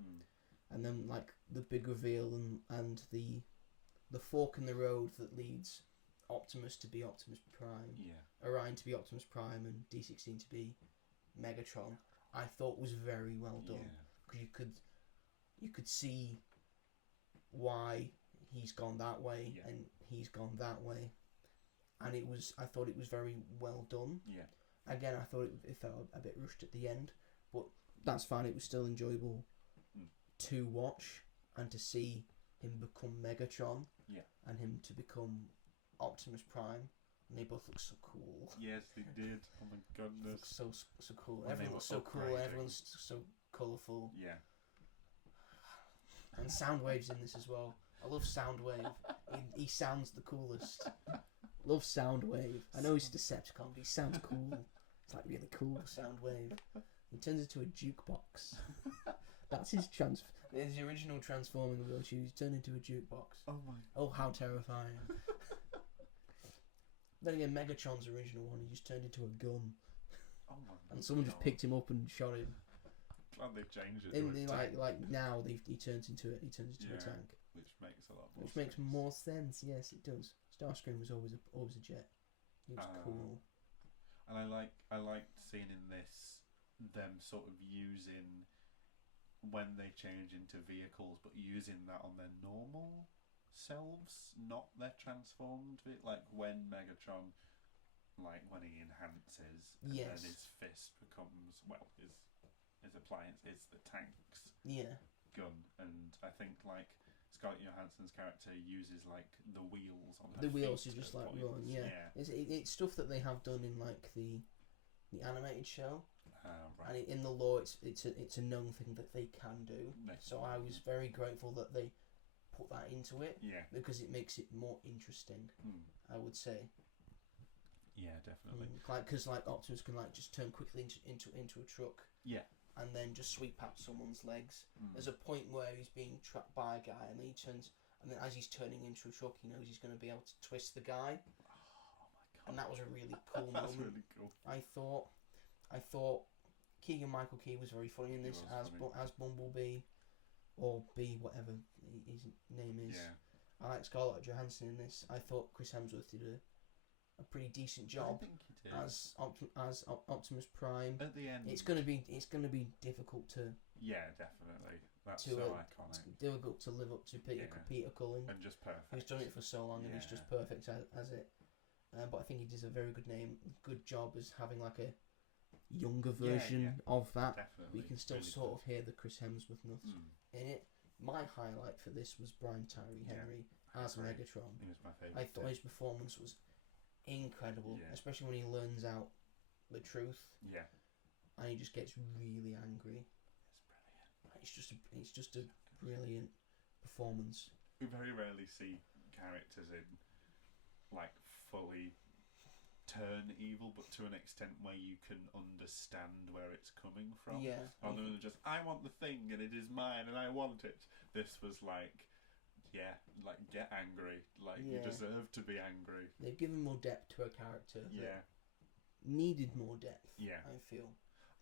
And then like the big reveal and the fork in the road that leads Optimus to be Optimus Prime, Orion to be Optimus Prime, and D16 to be Megatron, I thought was very well done, because you could see why he's gone that way and he's gone that way, and I thought it was very well done. Again, I thought it felt a bit rushed at the end, but that's fine. It was still enjoyable to watch and to see him become Megatron and him to become Optimus Prime, and they both look so cool. Yes, they did. Oh my goodness, so cool. Everyone's so cool. Everyone's so colourful. Yeah. And Soundwave's in this as well. I love Soundwave. He sounds the coolest. Love Soundwave. I know he's a Decepticon, but he sounds cool. It's like really cool, Soundwave. He turns into a jukebox. That's his his original transforming ability. He's turned into a jukebox. Oh my. Oh, how terrifying. Then again, Megatron's original one, he just turned into a gun. Oh my. And someone just picked him up and shot him. Glad they've changed it. Like now he turns into a tank. Which makes a lot more Which sense. makes more sense, yes it does. Starscream was always a jet. He was cool. And I liked seeing in this them sort of using when they change into vehicles, but using that on their normal selves, not their transformed like when Megatron, like when he enhances, and then his fist becomes, well, his appliance is the tank's gun, and I think like Scarlett Johansson's character uses like the wheels on her The wheels feet are just as like points. run, It's stuff that they have done in like the animated show. Right. And in the law, it's a known thing that they can do. So I was very grateful that they put that into it. Yeah. Because it makes it more interesting. I would say. Yeah, definitely. Because Optimus can like just turn quickly into a truck. Yeah. And then just sweep out someone's legs. There's a point where he's being trapped by a guy, and then he turns, and then as he's turning into a truck, he knows he's going to be able to twist the guy. Oh my god! And that was a really cool That's moment. really cool. I thought Keegan-Michael Key was very funny in this as Bumblebee, or B, whatever his name is. Yeah. I like Scarlett Johansson in this. I thought Chris Hemsworth did a pretty decent job. I think he did. as Optimus Prime. At the end, It's gonna be difficult to. Yeah, definitely. That's to, so it's iconic difficult to live up to Peter Cullen, and just perfect. who's done it for so long, and he's just perfect as it. But I think he does a very good job as having like a younger version of that. Definitely. But you can still really sort of hear the Chris Hemsworth nuts in it. My highlight for this was Brian Tyree Henry as Megatron. He was my favourite. I thought his performance was incredible, especially when he learns out the truth. Yeah. And he just gets really angry. It's brilliant. It's just a brilliant performance. We very rarely see characters in like fully turn evil, but to an extent where you can understand where it's coming from. Yeah. Rather than just, I want the thing and it is mine and I want it. This was like, like get angry. Like you deserve to be angry. They've given more depth to a character. Yeah. Needed more depth. Yeah. I feel.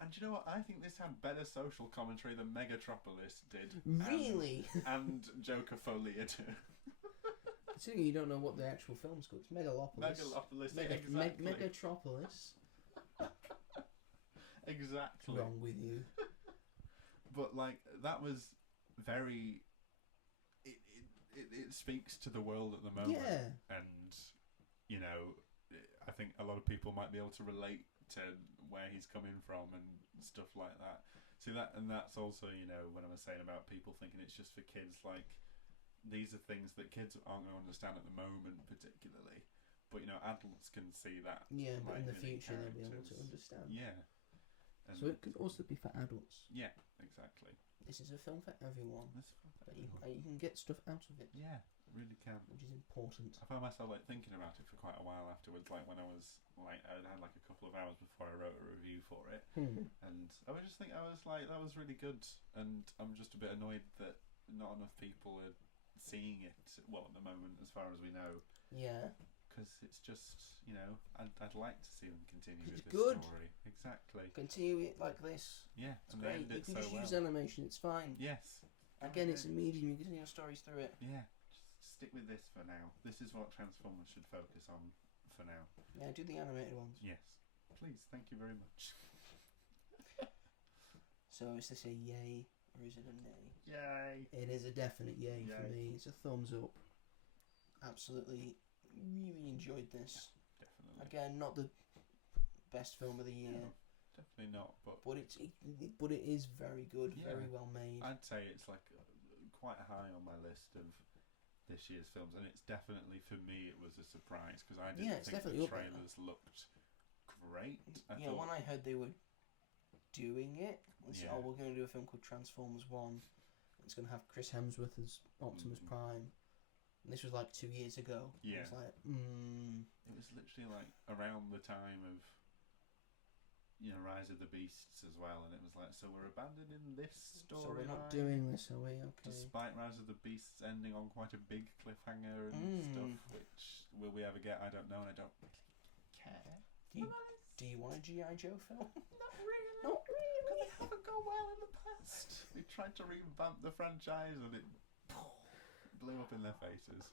And do you know what? I think this had better social commentary than Megatropolis did. Really? And Joker Folia too. Considering you don't know what the actual film's called. It's Megalopolis. Exactly. Megatropolis. Exactly. What's wrong with you? But like that was very. It speaks to the world at the moment. Yeah. And you know, I think a lot of people might be able to relate to where he's coming from and stuff like that. See that, and that's also, you know, when I was saying about people thinking it's just for kids, like these are things that kids aren't going to understand at the moment particularly, but you know, adults can see that. Yeah, but like, in the future they'll be able to understand. Yeah. And so it could also be for adults. Yeah, exactly. This is a film for everyone. But you can get stuff out of it. Yeah, really can. Which is important. I found myself like thinking about it for quite a while afterwards, like when I was like I had like a couple of hours before I wrote a review for it, and I was just thinking, I was like, that was really good, and I'm just a bit annoyed that not enough people are seeing it. Well, at the moment, as far as we know. Yeah. Because it's just, you know, I'd like to see them continue with this good. story. Exactly. Continue it like this. Yeah, it's great. You can just use animation. It's fine. Yes. Again, it's a medium. You can tell your stories through it. Yeah. Just stick with this for now. This is what Transformers should focus on for now. Yeah, do the animated ones. Yes. Please, thank you very much. So is this a yay or is it a nay? Yay. It is a definite yay for me. It's a thumbs up. Absolutely, really enjoyed this. Definitely. Again, not the best film of the year. No, definitely not. But it is very good, very well made. I'd say it's like quite high on my list of this year's films, and it's definitely, for me, it was a surprise because I didn't think the trailers looked great. I thought, when I heard they were doing it, I said, "Oh, we're going to do a film called Transformers 1. It's going to have Chris Hemsworth as Optimus Prime." And this was like 2 years ago. Yeah. It was like, It was literally like around the time of, you know, Rise of the Beasts as well, and it was like, so we're abandoning this story. So we're not doing this, are we? Okay. Despite Rise of the Beasts ending on quite a big cliffhanger and stuff, which will we ever get? I don't know, and I don't really care. Do you want a G.I. Joe film? Not really. Not really. They haven't gone well in the past. They tried to revamp the franchise and it blew up in their faces.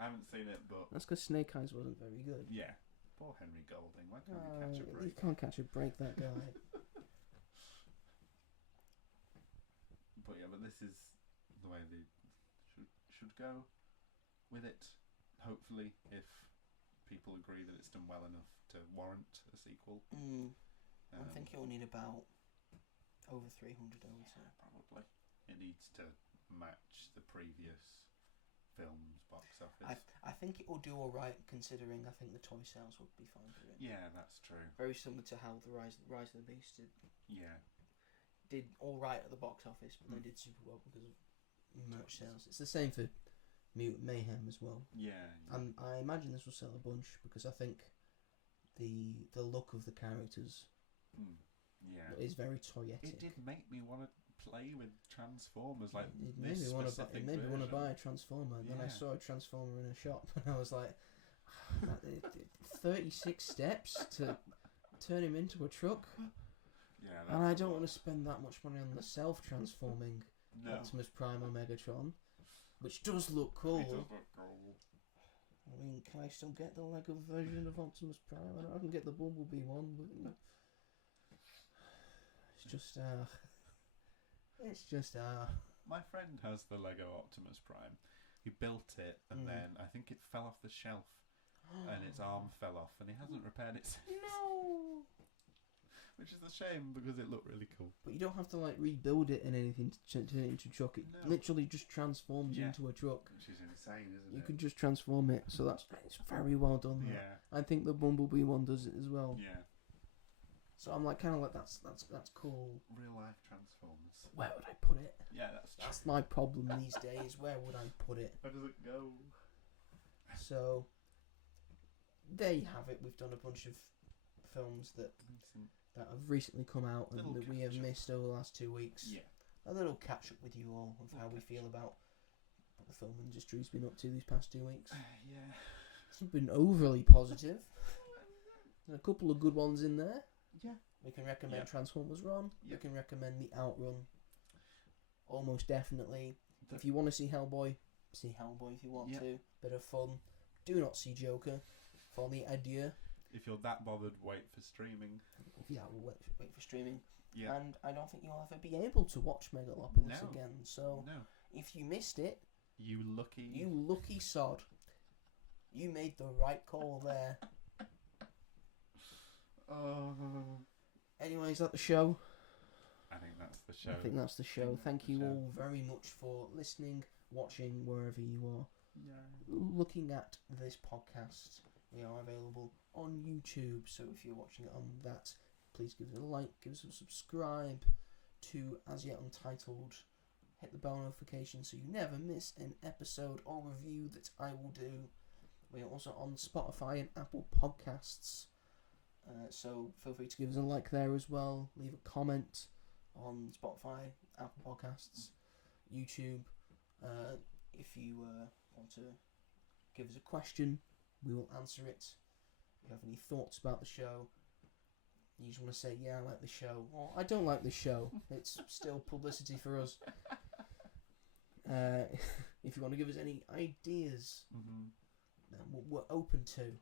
I haven't seen it, but that's because Snake Eyes wasn't very good. Yeah, poor Henry Golding. Why can't he catch a break? He can't catch a break, that guy. But this is the way they should go with it. Hopefully, if people agree that it's done well enough to warrant a sequel. I think it'll need about over 300, I would say. Probably. It needs to match the previous film's box office. I think it will do alright, considering I think the toy sales would be fine for it. Yeah, that's true. Very similar to how the Rise of the Beast did alright at the box office, but they did super well because of merch sales. It's the same for Mutant Mayhem as well. Yeah. I imagine this will sell a bunch because I think the look of the characters is very toyetic. It did make me want to play with Transformers, like it made me want to buy a Transformer. And then I saw a Transformer in a shop, and I was like, 36 steps to turn him into a truck. Yeah, and I don't want to spend that much money on the self-transforming Optimus Prime or Megatron, which does look cool. It does look cool. I mean, can I still get the Lego version of Optimus Prime? I can get the Bumblebee one, but it's just My friend has the Lego Optimus Prime. He built it, and then I think it fell off the shelf, and its arm fell off, and he hasn't repaired it since. No. Which is a shame because it looked really cool. But you don't have to like rebuild it and anything to turn it into a truck. It literally just transforms into a truck. Which is insane, isn't it? You can just transform it, so it's very well done. Yeah. I think the Bumblebee one does it as well. Yeah. So I'm like kind of like that's cool. Real life Transformers. Where would I put it? Yeah, that's true. That's my problem these days. Where would I put it? Where does it go? So there you have it. We've done a bunch of films that have recently come out and that we have missed over the last 2 weeks. Yeah. A little catch up with you all of how we feel about what the film industry's been up to these past 2 weeks. Yeah. It's not been overly positive. There's a couple of good ones in there. Yeah. We can recommend Transformers Run. We can recommend The Outrun. Almost definitely. If you want to see Hellboy if you want to. Bit of fun. Do not see Joker for the idea. If you're that bothered, wait for streaming. Yeah, we'll wait for streaming. Yeah. And I don't think you'll ever be able to watch Megalopolis again. So if you missed it, you lucky sod. You made the right call there. Anyway, is that the show? I think that's the show. Thank you all very much for listening, watching, wherever you are. Looking at this podcast. We are available on YouTube, so if you're watching it on that, please give us a like, give us a subscribe to As Yet Untitled. Hit the bell notification so you never miss an episode or review that I will do. We are also on Spotify and Apple Podcasts, so feel free to give us a like there as well. Leave a comment on Spotify, Apple Podcasts, YouTube. If you want to give us a question, we will answer it. If you have any thoughts about the show, you just want to say, yeah, I like the show, or I don't like the show, it's still publicity for us. If you want to give us any ideas, we're open to.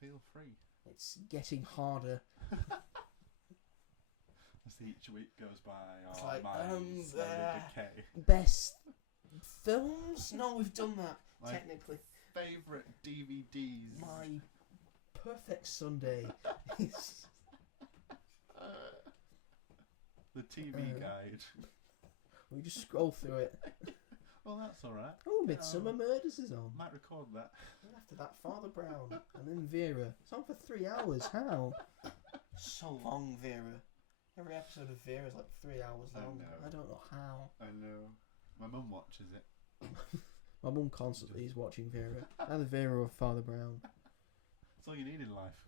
Feel free. It's getting harder. As each week goes by, it's our like, minds slowly decay. Best films? No, we've done that, technically. Favourite DVDs. My perfect Sunday is the TV guide. We just scroll through it. Well, that's alright. Oh, Midsummer Murders is on. Might record that. After that, Father Brown, and then Vera. It's on for 3 hours. How? So long, Vera. Every episode of Vera is like 3 hours long. I don't know how. I know. My mum watches it. My mum constantly is watching Vera. Either Vera or Father Brown. That's all you need in life.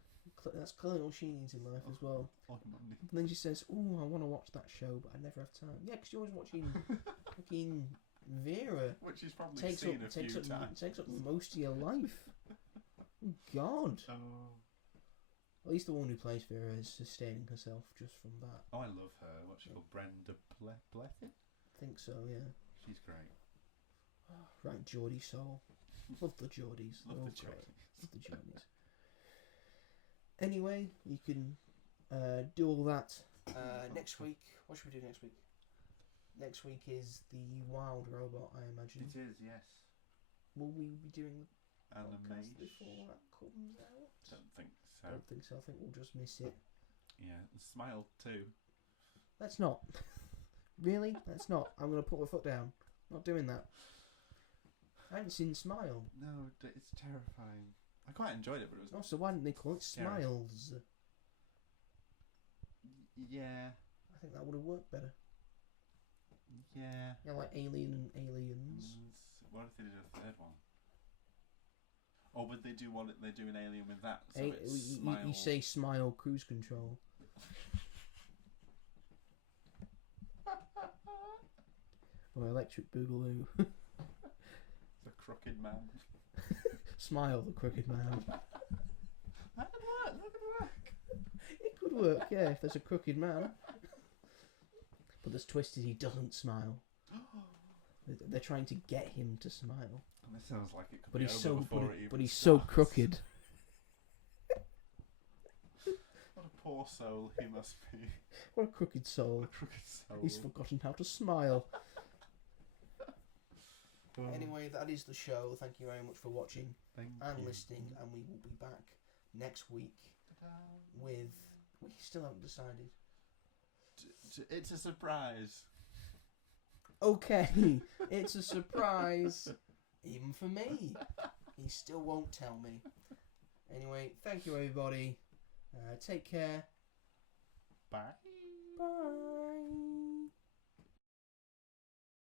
That's clearly all she needs in life as well. And then she says, "Oh, I want to watch that show, but I never have time." Yeah, because you're always watching fucking Vera. Which she's probably takes seen up, a few times. Takes up most of your life. God. At least the one who plays Vera is sustaining herself just from that. Oh, I love her. What's she called? Brenda Blethyn? I think so, yeah. She's great. Right, Geordie soul. Love the Geordies. Love the great. Love the Geordies. Anyway, you can do all that next week. What should we do next week? next week is the Wild Robot, I imagine. It is, yes. Will we be doing the podcast Animation. before that comes out? Don't think so. I don't think so. I think we'll just miss it. Yeah, Smile too. Let's not. Really? Let's not. I'm going to put my foot down. Not doing that. I haven't seen Smile. No, it's terrifying. I quite enjoyed it, but it was... Oh, so why didn't they call it Scary. Smiles? Yeah. I think that would have worked better. Yeah. Yeah, like Alien and Aliens. What if they did a third one? Or would they do what they do in Alien with that? So Hey, it's Smile. you say Smile Cruise Control. Or Electric Boogaloo. The Crooked Man. Smile the Crooked Man. That could work. That could work. It could work, yeah, if there's a crooked man. But the twist is he doesn't smile. They're trying to get him to smile. And this sounds like it could But be he's over so before it even but he's so starts. crooked. What a poor soul he must be. What a crooked soul. A crooked soul. He's forgotten how to smile. Oh, Anyway, that is the show. Thank you very much for watching thank and you. listening, and we will be back next week with... We still haven't decided. It's a surprise. Okay, it's a surprise, even for me. He still won't tell me. Anyway, thank you everybody. Take care.